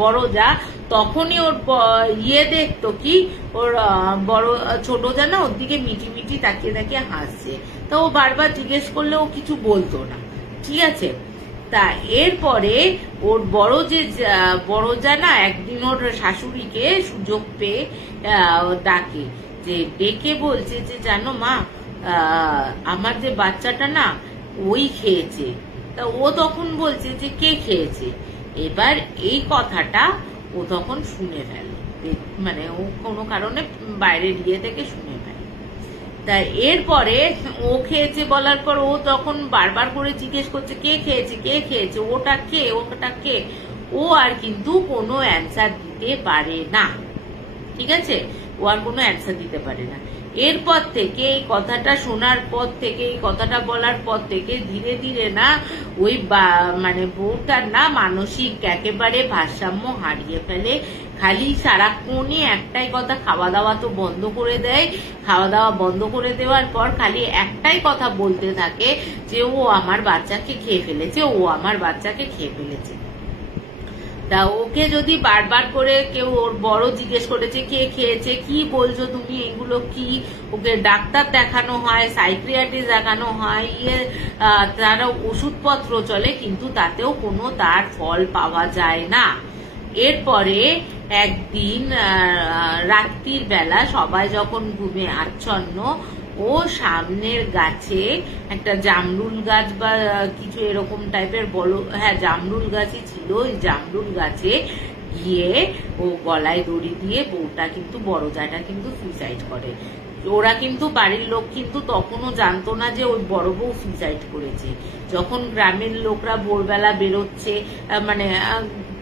বড় যা, তখনই ওর দেখতো কি ওর ছোট যা না ওর দিকে মিটি তাকিয়ে হাসছে। তো ও বারবার জিজ্ঞেস করলে ও কিছু বলতো না। ঠিক আছে, তা এরপরে ওর বড় যা না একদিন ওর শাশুড়িকে সুযোগ পেয়ে ডাকে, যে ডেকে বলছে যে জানো মা, আমার যে বাচ্চাটা না ওই খেয়েছে। তা ও তখন বলছে যে কে খেয়েছে? এবার এই কথাটা ও তখন শুনে ফেলে, ও কোনো কারণে বাইরের ইয়ে থেকে শুনে ফেলে। তা এরপরে ও খেয়েছে বলার পর ও তখন বারবার করে জিজ্ঞেস করছে কে খেয়েছে, ওটা কে। ও আর কিন্তু কোনো অ্যান্সার দিতে পারে না। ঠিক আছে, ও আর কোনো অ্যান্সার দিতে পারে না। এরপর থেকে এই কথাটা শোনার পর থেকে, এই কথাটা বলার পর থেকে ধীরে ধীরে না ওই বউটার না মানসিক একেবারে ভারসাম্য হারিয়ে ফেলে। খালি সারাক্ষণই একটাই কথা, খাওয়া দাওয়া তো বন্ধ করে দেয়। খাওয়া দাওয়া বন্ধ করে দেওয়ার পর খালি একটাই কথা বলতে থাকে যে ও আমার বাচ্চাকে খেয়ে ফেলেছে। তা ওকে যদি বারবার করে কেউ ওর বড় জিজ্ঞেস করেছে কে খেয়েছে, কি বলছো তুমি, এগুলো কি, ওকে ডাক্তার দেখানো হয়, সাইকিয়াট্রিস্ট দেখানো হয়, তারা ওষুধপত্র চলে, কিন্তু তাতেও কোনো তার ফল পাওয়া যায় না। এরপরে একদিন রাত্রির বেলা সবাই যখন ঘুমে আচ্ছন্ন, ও সামনের গাছে একটা জামরুল গাছ বা কিছু এরকম টাইপের বড়, হ্যাঁ জামরুল গাছই ছিল, ওই জামরুল গাছে গিয়ে ও গলায় দড়ি দিয়ে বউটা কিন্তু বড় জাটা কিন্তু সুইসাইড করে। ওরা কিন্তু বাড়ির লোক কিন্তু তখনও জানতো না যে ওই বড় বউ সুইসাইড করেছে। যখন গ্রামের লোকরা ভোরবেলা বেরোচ্ছে, মানে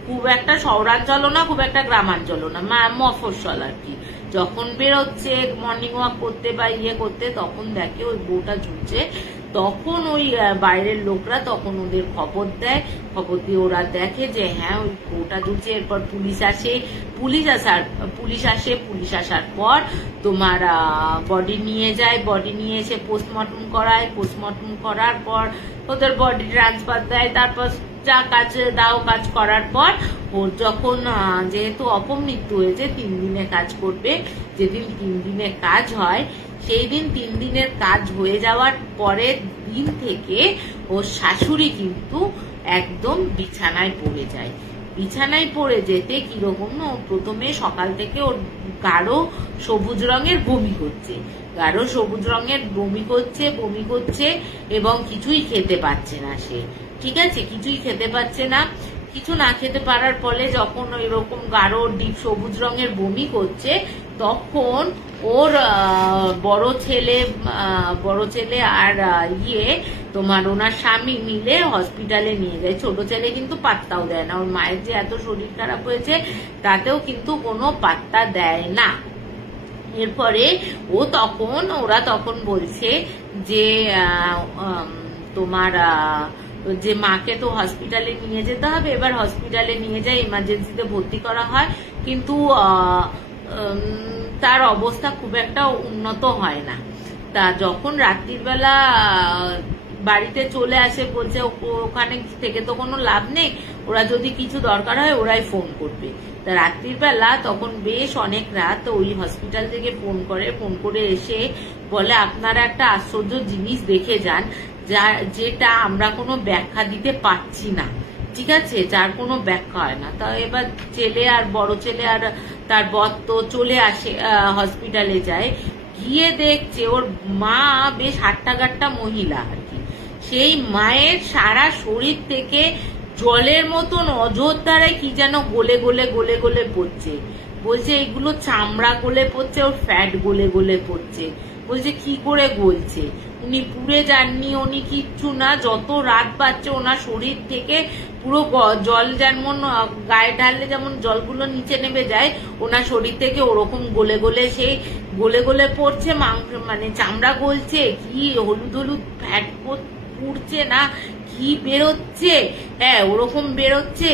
খুব একটা শহরাঞ্চলও না খুব একটা গ্রামাঞ্চলও না, মফস্বল আর কি, যখন বেরোচ্ছে মর্নিং ওয়াক করতে বা ইয়ে করতে, তখন দেখে ওই বউটা ঝুলছে। তখন ওই বাইরের লোকরা তখন ওদের খবর দেয়, খবর দিয়ে ওরা দেখে যে হ্যাঁ ওই বউটা ঝুলছে। এরপর পুলিশ আসে, পুলিশ আসার পর তোমার বডি নিয়ে যায়, বডি নিয়ে এসে পোস্টমর্টম করায়, পোস্টমর্টম করার পর ওদের বডি ট্রান্সফার দেয়। তারপর যা কাজ দাও কাজ করার পর ওর যখন যেহেতু অপমৃত্যু হয়েছে 3 দিনে কাজ করবে, যেদিন 3 দিনের কাজ হয় সেই দিন 3 দিনের কাজ হয়ে যাওয়ার পরের দিন থেকে ওর শাশুড়ি কিন্তু একদম বিছানায় পড়ে যায়। বিছানায় পড়ে যেতে কিরকম, প্রথমে সকাল থেকে ওর গাঢ় সবুজ রঙের বমি করছে, গাঢ় সবুজ রঙের বমি করছে এবং কিছুই খেতে পাচ্ছে না সে, ঠিক আছে, কিছুই খেতে পাচ্ছে না। কিছু না খেতে পারার ফলে যখন এরকম গাঢ় ডিপ সবুজ রঙের বমি করছে, তখন ওর বড় ছেলে আর তোমার ওনার স্বামী মিলে হসপিটালে নিয়ে যায়। ছোট ছেলে কিন্তু পাত্তাও দেয় না, ওর মায়ের যে এত শরীর খারাপ হয়েছে তাতেও কিন্তু কোনো পাত্তা দেয় না। এরপরে ওরা তখন বলছে যে তোমার যে মাকে তো হসপিটালে নিয়ে যেতে হবে। এবার হসপিটালে নিয়ে যায়, ইমার্জেন্সিতে ভর্তি করা হয়, কিন্তু তার অবস্থা খুব একটা উন্নত হয় না। তা যখন রাত্রির বেলা বাড়িতে চলে আসে, বলছে ওখানে থেকে তো কোনো লাভ নেই, ওরা যদি কিছু দরকার হয় ওরাই ফোন করবে। তা রাত্রির বেলা তখন বেশ অনেক রাত, ওই হসপিটাল থেকে ফোন করে এসে বলে আপনারা একটা আশ্চর্য জিনিস দেখে যান, যেটা আমরা কোনো ব্যাখ্যা দিতে পারছি না, ঠিক আছে, যার কোনো ব্যাখ্যা হয় না। তা এবার ছেলে আর বড় ছেলে আর তার বর তো চলে আসে, হসপিটালে যায়, গিয়ে দেখছে ওর মা বেশ হাট্টাগাট্টা মহিলা আর কি, সেই মায়ের সারা শরীর থেকে জলের মতন অযোধ্যায় কি যেন গলে গলে পড়ছে। বলছে এগুলো চামড়া গলে পড়ছে, ওর ফ্যাট গলে পড়ছে। বলছে কি করে গলছে, উনি পুড়ে যাননি, উনি কিচ্ছু না, যত রাত পাচ্ছে ওনার শরীর থেকে পুরো জল যেমন গায়ে ঢাললে যেমন জলগুলো নিচে নেমে যায়, ওনার শরীর থেকে ওরকম গলে সেই গলে পড়ছে, মানে চামড়া গলছে, কি হলুদ ফ্যাট পুড়ছে না কি বেরোচ্ছে, হ্যাঁ ওরকম বেরোচ্ছে,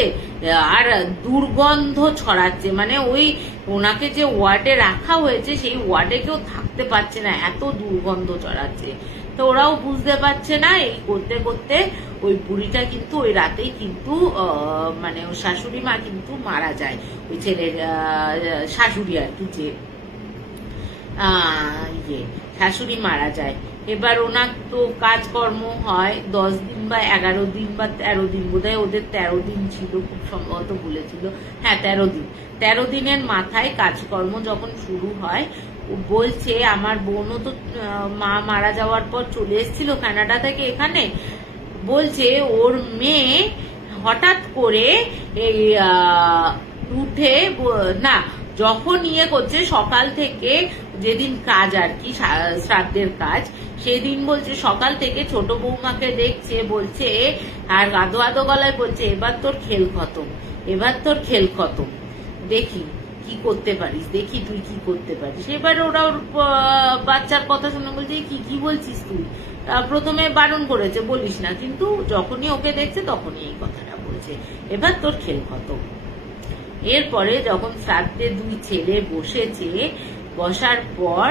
আর দুর্গন্ধ ছড়াচ্ছে। মানে ওই ওনাকে যে ওয়ার্ডে রাখা হয়েছে সেই ওয়ার্ডে কেউ থাকতে পারছে না, এত দুর্গন্ধ ছড়াচ্ছে। তো ওরাও বুঝতে পারছে না, এই করতে করতে ওই বুড়িটা কিন্তু ওই রাতেই কিন্তু মানে ওর শাশুড়ি মা কিন্তু মারা যায়, ওই ছেলের শাশুড়ি আর কি, যে শাশুড়ি মারা যায়। এবার ওনার তো কাজকর্ম হয় 10 দিন বা 11 দিন বা 13 দিন, বোধহয় ওদের 13 দিন ছিল, খুব সম্ভবত বলেছিল, হ্যাঁ 13 দিনের মাথায় কাজকর্ম যখন শুরু হয়, বলছে আমার বোনও তো মা মারা যাওয়ার পর চলে এসেছিল কানাডা থেকে এখানে, বলছে ওর মেয়ে হঠাৎ করে এই উঠে না, যখন করছে সকাল থেকে, যেদিন কাজ আর কি শ্রাদ্ধের কাজ, সেদিন বলছে সকাল থেকে ছোট বৌমাকে দেখছে, বলছে আর আধো গলায় বলছে এবার তোর খেল খতম, দেখি কি করতে পারিস, দেখি তুই কি করতে পারিস। এবার ওরা ওর বাচ্চার কথা শুনে বলছে কি বলছিস তুই, প্রথমে বারণ করেছে বলিস না, কিন্তু যখনই ওকে দেখছে তখনই এই কথাটা বলছে, এবার তোর খেল খতম। এরপরে যখন শ্রাদ্ধে 2 ছেলে বসেছে, বসার পর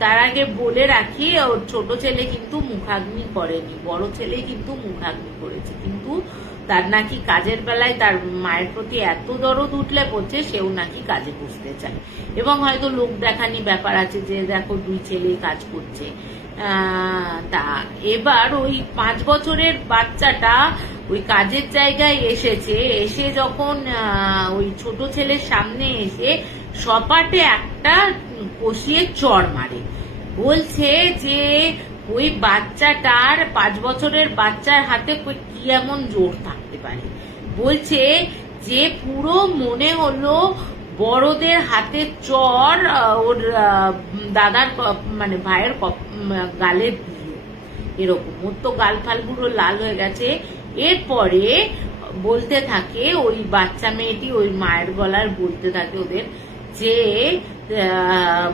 তার আগে বলে রাখি, ওর ছোট ছেলে কিন্তু মুখাগ্নি করেনি, বড় ছেলে কিন্তু মুখাগ্নি করেছে, কিন্তু তার নাকি কাজের বেলায় তার মায়ের প্রতি এত দরদ উঠলে পড়ছে, সেও নাকি কাজে বসতে চায়, এবং হয়তো লোক দেখানি ব্যাপার আছে যে দেখো 2 ছেলে কাজ করছে। তা এবার ওই 5 বছরের বাচ্চাটা ওই কাজের জায়গায় এসেছে, এসে যখন ওই ছোট ছেলের সামনে এসে সপাটে একটা কষিয়ে চড় মারে। বলছে যে ওই বাচ্চাটার 5 বছরের বাচ্চার হাতে কি এমন জোর থাকতে পারে। বলছে যে পুরো মনে হলো বড়দের হাতে চড় ওর দাদার মানে ভাইয়ের গালে দিল, এরকম। ওর তো গাল ফাল পুরো লাল হয়ে গেছে। এরপরে বলতে থাকে ওই বাচ্চা মেয়েটি ওই মায়ের গলার বলতে থাকে ওদের যে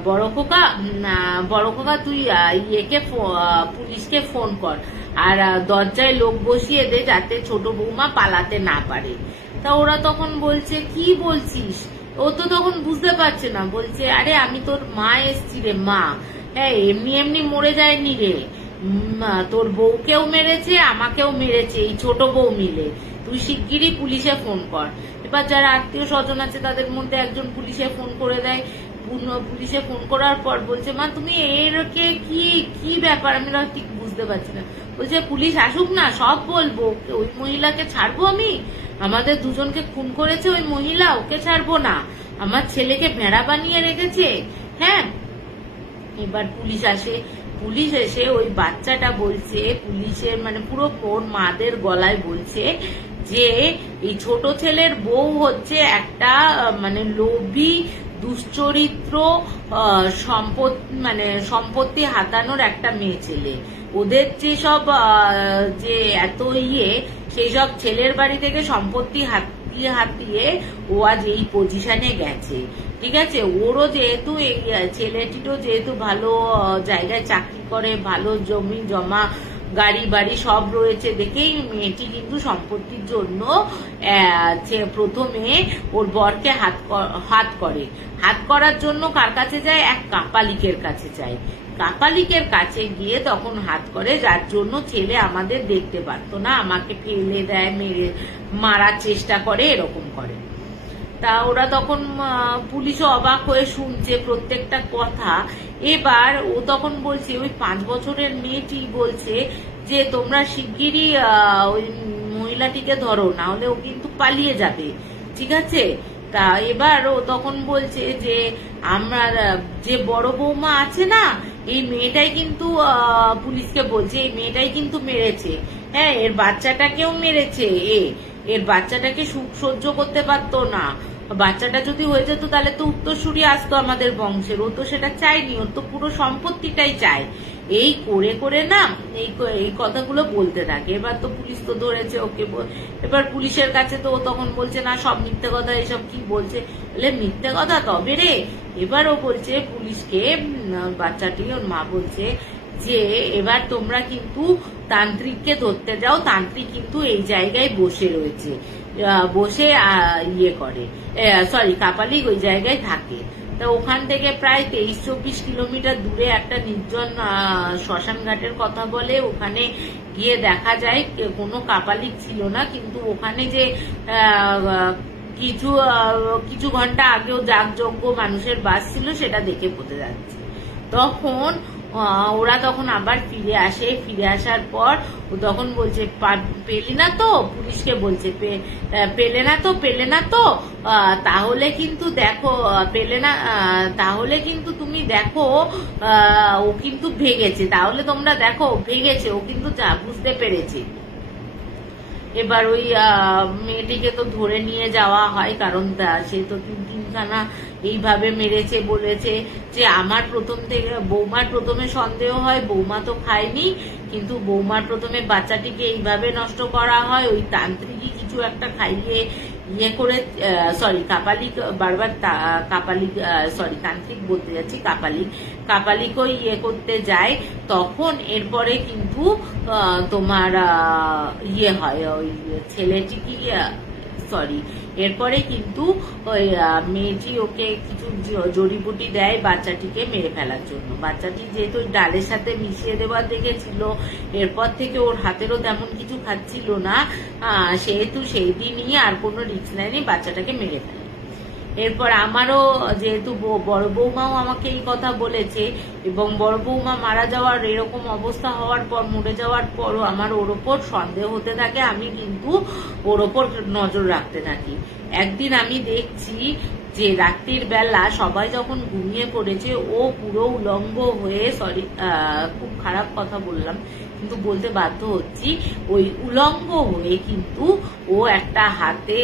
বড় খোকা তুই ইয়েকে পুলিশকে ফোন কর আর দরজায় লোক বসিয়ে দে যাতে ছোট বৌমা পালাতে না পারে। তা ওরা তখন বলছে কি বলছিস, ও তো তখন বুঝতে পারছে না। বলছে আরে আমি তোর মা এসছি রে মা, হ্যাঁ এমনি এমনি মরে যায়নি রে, তোর বউকেও মেরেছে আমাকেও মেরেছে এই ছোট বউ মিলে, তুই শিগগিরই পুলিশে ফোন কর। এবার যারা আত্মীয় স্বজন আছে তাদের মধ্যে একজন পুলিশে ফোন করে দেয়। পুলিশে ফোন করার পর বলছে মা তুমি এরকে কি ব্যাপার, আমি ঠিক বুঝতে পারছি না। বলছে পুলিশ আসুক না সব বলবো, ওই মহিলাকে ছাড়বো আমি? আমাদের দুজনকে খুন করেছে ওই মহিলা, ওকে ছাড়বো না? আমার ছেলেকে ভেড়া বানিয়ে রেখেছে। হ্যাঁ, এবার পুলিশ আসে। পুলিশ এসে ওই বাচ্চাটা বলছে পুলিশের মানে পুরো ওর মাদের গলায় বলছে যে এই ছোট ছেলের বউ হচ্ছে একটা মানে লোভী দুশ্চরিত্র সম্পত্তি হাতানোর একটা মেয়ে ছেলে। ওদের যেসব যে এত সেই সব ছেলের বাড়ি থেকে সম্পত্তি হাতিয়ে ও আজ এই পজিশনে গেছে। ঠিক আছে, ওরও যেহেতু এই ছেলেটিরও যেহেতু ভালো জায়গায় চাকরি করে, ভালো জমি জমা গাড়ি বাড়ি সব রয়েছে দেখেই মেয়েটি কিন্তু সম্পত্তির জন্য প্রথমে ওর বরকে হাত করার জন্য কার কাছে যায়? এক কাপালিকের কাছে যায়। কাপালিকের কাছে গিয়ে তখন হাত করে, যার জন্য ছেলে আমাদের দেখতে পারতো না, আমাকে ফেলে দেয়, মারার চেষ্টা করে, এরকম করে। তা ওরা তখন পুলিশও অবাক হয়ে শুনছে প্রত্যেকটা কথা। এবার ও তখন বলছে ওই 5 বছরের মেয়েটি বলছে যে তোমরা শিগগিরই ওই মহিলাটিকে ধরো, না হলে ও কিন্তু পালিয়ে যাবে। ঠিক আছে, তা এবার ও তখন বলছে যে আমরা যে বড় বৌমা আছে না, এই মেয়েটাই কিন্তু পুলিশকে বলছে এই মেয়েটাই কিন্তু মেরেছে। হ্যাঁ, এর বাচ্চাটাকেও মেরেছে। এর বাচ্চাটাকে সুখ সহ্য করতে পারতো না। বাচ্চাটা যদি হয়ে যেত তাহলে তো উত্তরসূরি আসতো আমাদের বংশের, ও তো সেটা চায়নি, ওর তো পুরো সম্পত্তিটাই চায়। এই করে না এই কথাগুলো বলতে থাকে। এবার তো পুলিশ তো ধরেছে ওকে। এবার পুলিশের কাছে তো ও তখন বলছে না সব মিথ্যে কথা, এসব কি বলছে? বলে মিথ্যে কথা তবে রে। এবার ও বলছে পুলিশকে, বাচ্চাটি ওর মা বলছে যে এবার তোমরা কিন্তু তান্ত্রিককে ধরতে যাও, তান্ত্রিক কিন্তু এই জায়গায় বসে রয়েছে, বসে করে কাপালিক ওই জায়গায় থাকে। তা ওখান থেকে প্রায় 23-24 কিলোমিটার দূরে একটা নির্জন শ্মশান ঘাটের কথা বলে। ওখানে গিয়ে দেখা যায় কোনো কাপালিক ছিল না, কিন্তু ওখানে যে কিছু ঘন্টা আগেও যাগযজ্ঞ মানুষের বাস ছিল সেটা দেখে বোঝা যাচ্ছে। তখন ওরা তখন আবার ফিরে আসে। ফিরে আসার পর ও তখন বলছে পেলি না তো, পুলিশকে বলছে পেলে না তো তাহলে কিন্তু দেখো, পেলে না তাহলে কিন্তু তুমি দেখো ও কিন্তু ভেগেছে, তাহলে তোমরা দেখো ভেগেছে, ও কিন্তু বুঝতে পেরেছে। এবার ওই মেয়েটিকে তো ধরে নিয়ে যাওয়া হয়, কারণ সে তো 3খানা এইভাবে মেরেছে। বলেছে যে আমার বৌমার প্রথমে সন্দেহ হয়, বৌমা তো খায়নি, কিন্তু বৌমার প্রথমে বাচ্চাটিকে এইভাবে নষ্ট করা হয়, ওই তান্ত্রিকই কিছু একটা খাইয়ে করে কাপালিক, বারবার কাপালিক তান্ত্রিক বলতে যাচ্ছি, কাপালিকও করতে যায়। তখন এরপরে কিন্তু তোমার হয় ওই ছেলেটি এরপরে কিন্তু ওই মেয়েটি ওকে কিছু জড়িবুটি দেয় বাচ্চাটিকে মেরে ফেলার জন্য। বাচ্চাটি যেহেতু ডালের সাথে মিশিয়ে দেওয়ার দেখেছিল, এরপর থেকে ওর হাতেরও তেমন কিছু খাচ্ছিল না, সেহেতু সেই দিনই আর কোনো রিস্ক নেয়নি, বাচ্চাটাকে মেরে ফেলে। এরপর আমারও যেহেতু বড় বৌমাও আমাকে এই কথা বলেছে, এবং বড় বৌমা মারা যাওয়ার এরকম অবস্থা হওয়ার পর, মরে যাওয়ার পরও আমার ওর ওপর সন্দেহ হতে থাকে, আমি কিন্তু ওর ওপর নজর রাখতে থাকি। একদিন আমি দেখছি যে রাত্রির বেলা সবাই যখন ঘুমিয়ে পড়েছে, ও পুরো উলঙ্গ হয়ে, সরি খুব খারাপ কথা বললাম কিন্তু বলতে বাধ্য হচ্ছি, ওই উলঙ্গ হয়ে কিন্তু ও একটা হাতে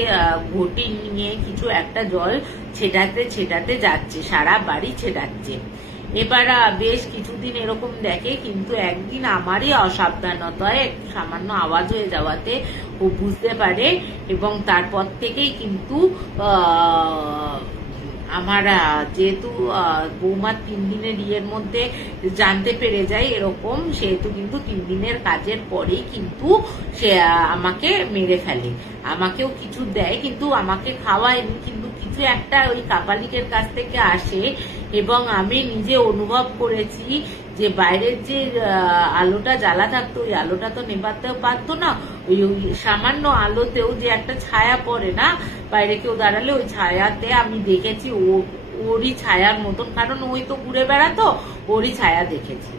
ঘটি নিয়ে কিছু একটা জল ছেটাতে ছেটাতে যাচ্ছে, সারা বাড়ি ছেটাচ্ছে। এবার বেশ কিছুদিন এরকম দেখে, কিন্তু একদিন আমারই অসাবধানতায় সামান্য আওয়াজ হয়ে যাওয়াতে ও বুঝতে পারে, এবং তারপর থেকেই কিন্তু আমার যেহেতু বৌমার 3 দিনের ইয়ের মধ্যে জানতে পেরে যায় এরকম, সেহেতু কিন্তু 3 দিনের কাজের পরেই কিন্তু সে আমাকে মেরে ফেলে। আমাকেও কিছু দেয়, কিন্তু আমাকে খাওয়ায়নি, কিন্তু কিছু একটা ওই কাপালিকের কাছ থেকে আসে, এবং আমি নিজে অনুভব করেছি যে বাইরের যে আলোটা জ্বালা থাকতো, ওই আলোটা তো নেভাতেও পারতো না, ওই সামান্য আলোতেও যে একটা ছায়া পড়ে না, বাইরে কেউ দাঁড়ালে ওই ছায়াতে আমি দেখেছি ওরই ছায়ার মতন, কারণ ওই তো ঘুরে বেড়াতো, ওরই ছায়া দেখেছি।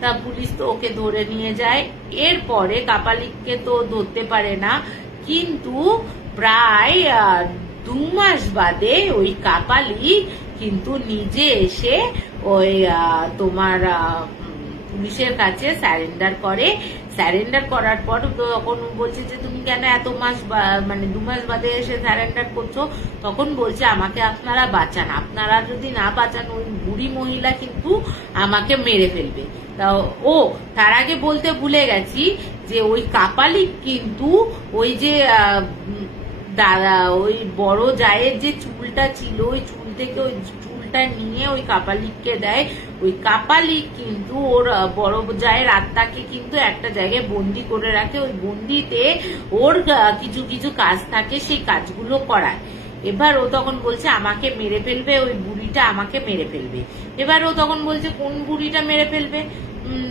তা পুলিশ তো ওকে ধরে নিয়ে যায়। এরপরে কাপালিককে তো ধরতে পারে না, কিন্তু প্রায় 2 মাস বাদে ওই কাপালিক কিন্তু নিজে এসে ওই তোমার পুলিশের কাছে স্যারেন্ডার করে। স্যারেন্ডার করার পর তখন বলছে যে তুমি কেন এত মাস মানে 2 মাস বাদে এসে স্যারেন্ডার করছো? তখন বলছে আমাকে আপনারা বাঁচান, আপনারা যদি না বাঁচান ওই বুড়ি মহিলা কিন্তু আমাকে মেরে ফেলবে। তার আগে বলতে ভুলে গেছি যে ওই কাপালিক কিন্তু ওই যে দাদা, ওই বড় জায়ের যে চুলটা ছিল, ওই চুল থেকে ওই চুলটা নিয়ে ওই কাপালিককে দেয়। ওই কাপালিক কিন্তু ওর বড় জায়ের আত্মাকে কিন্তু একটা জায়গায় বন্দি করে রাখে, ওই বন্দিতে ওর কিছু কিছু কাজ থাকে, সেই কাজগুলো করায়। এবার ও তখন বলছে আমাকে মেরে ফেলবে, ওই বুড়িটা আমাকে মেরে ফেলবে। এবার ও তখন বলছে কোন বুড়িটা মেরে ফেলবে?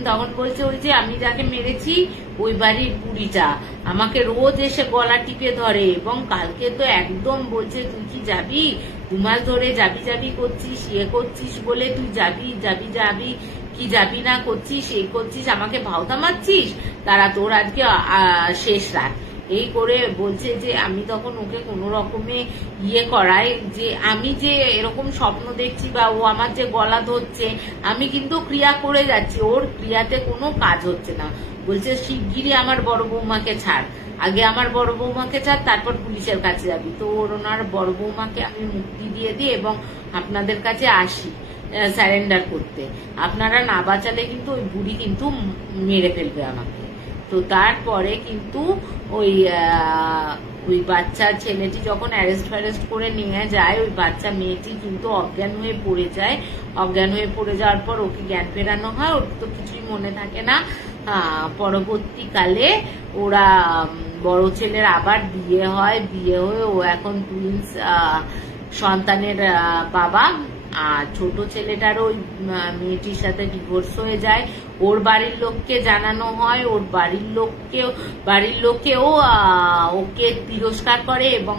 তখন বলছে ওই যে আমি যাকে মেরেছি ওই বাড়ির বুড়িটা আমাকে রোজ এসে গলা টিপে ধরে, এবং কালকে তো একদম বলছে তুই কি যাবি, 2 মাস ধরে যাবি যাবি করছিস, ইয়ে করছিস বলে তুই যাবি যাবি যাবি কি যাবি না করছিস, এই করছিস, আমাকে ভাওতা মারছিস, তারা তোর আজকে শেষ রাত। এই করে বলছে যে আমি তখন ওকে কোনো রকমে ইয়ে করাই, যে আমি যে এরকম স্বপ্ন দেখছি বা ও আমার যে গলা ধরছে, আমি কিন্তু ক্রিয়া করে যাচ্ছি, ওর ক্রিয়াতে কোনো কাজ হচ্ছে না। বলছে শিগগিরই আমার বড় বৌমাকে ছাড়, আগে আমার বড় বৌমাকে ছাড়, তারপর পুলিশের কাছে যাবি। তো ওনার বড় বৌমাকে আমি মুক্তি দিয়ে দিই এবং আপনাদের কাছে আসি স্যারেন্ডার করতে, আপনারা না বাঁচালে কিন্তু ওই বুড়ি কিন্তু মেরে ফেলবে আমাকে। তো তারপরে কিন্তু ওই বাচ্চা ছেলেটি যখন অ্যারেস্ট করে নিয়ে যায়, ওই বাচ্চা মেয়েটি কিন্তু অজ্ঞান হয়ে পড়ে যায়। অজ্ঞান হয়ে পড়ে যাওয়ার পর ওকে জ্ঞান ফেরানো হয়, ওর তো কিছুই মনে থাকে না। পরবর্তীকালে ওরা বড় ছেলের আবার বিয়ে হয়, বিয়ে হয়ে ও এখন টুইন্স সন্তানের বাবা। আর ছোট ছেলেটার ওই মেয়েটির সাথে ডিভোর্স হয়ে যায়। ওর বাড়ির লোককে জানানো হয়, ওর বাড়ির লোকেও ওকে তিরস্কার করে, এবং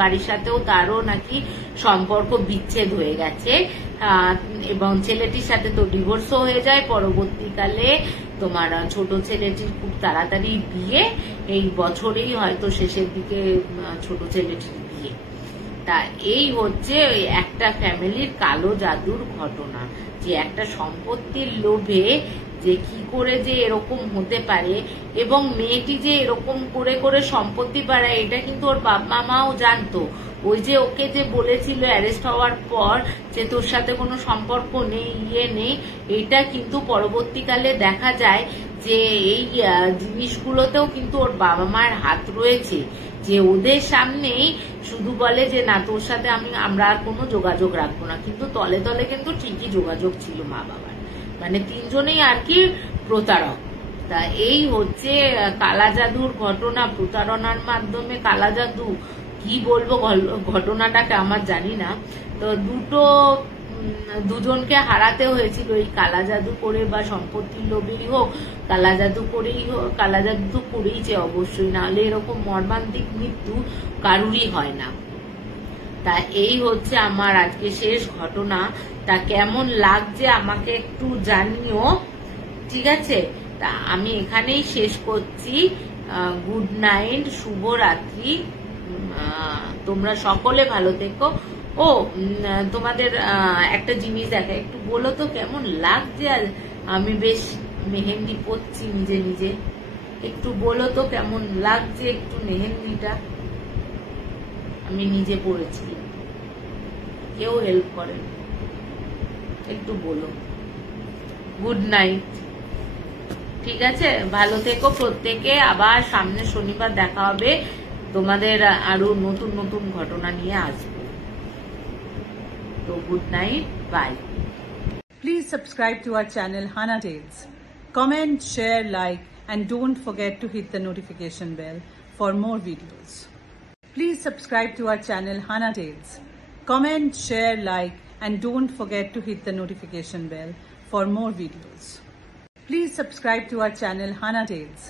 বাড়ির সাথেও তারও নাকি সম্পর্ক বিচ্ছেদ হয়ে গেছে, এবং ছেলেটির সাথে তো ডিভোর্সও হয়ে যায়। পরবর্তীকালে তোমার ছোট ছেলেটির খুব তাড়াতাড়ি বিয়ে, এই বছরেই হয়তো শেষের দিকে ছোট ছেলেটির বিয়ে। তা এই হচ্ছে ওই একটা ফ্যামিলির কালো জাদুর ঘটনা, যে একটা সম্পত্তির লোভে যে কি করে যে এরকম হতে পারে, এবং মেয়েটি যে এরকম করে করে সম্পত্তি বাড়ায় এটা কিন্তু ওর বাবা মাও জানতো। ওই যে ওকে যে বলেছিল অ্যারেস্ট হওয়ার পর যে তোর সাথে কোনো সম্পর্ক নেই, ইয়ে নেই, এটা কিন্তু পরবর্তীকালে দেখা যায় যে এই জিনিসগুলোতেও কিন্তু ওর বাবা মায়ের হাত রয়েছে, যে ওদের সামনেই শুধু বলে যে না তোর সাথে আমরা আর কোনো যোগাযোগ রাখবো না, কিন্তু তলে তলে কিন্তু ঠিকই যোগাযোগ ছিল মা বাবার, মানে 3 জনেই আর কি প্রতারক। তা এই হচ্ছে কালা জাদুর ঘটনা, প্রতারণার মাধ্যমে কালা জাদু কি বলবো ঘটনাটাকে আমার জানি না। তো দুজনকে হারাতে হয়েছিল এই কালা জাদু করে, বা সম্পত্তির লোভেই হোক, কালা জাদু করেই হোক, কালা জাদু তো করেইছে অবশ্যই, নাহলে এরকম মর্মান্তিক মৃত্যু কারুরই হয় না। তা এই হচ্ছে আমার আজকে শেষ ঘটনা। তা কেমন লাগছে আমাকে একটু জানিও, ঠিক আছে? তা আমি এখানেই শেষ করছি। গুড নাইট, শুভরাত্রি। তোমরা সকলে ভালো থেকো। ও তোমাদের একটা জিনিস দেখা, একটু বলো তো কেমন লাগছে। আমি বেশ মেহেন্দি পরছি নিজে নিজে, একটু বলো তো কেমন লাগছে। একটু মেহেন্দিটা আমি নিজে পড়েছি, কেউ হেল্প করেন, একটু বলো। গুড নাইট, ঠিক আছে? ভালো থেকো প্রত্যেকে। আবার সামনে শনিবার দেখা হবে, তোমাদের আরো নতুন নতুন ঘটনা নিয়ে আসবো। তো good night, bye. Please subscribe to our channel Hana Tales. Comment, share, like, and don't forget to hit the notification bell for more videos. Please subscribe to our channel Hana Tales. Comment, share, like, and don't forget to hit the notification bell for more videos. Please subscribe to our channel Hana Tales.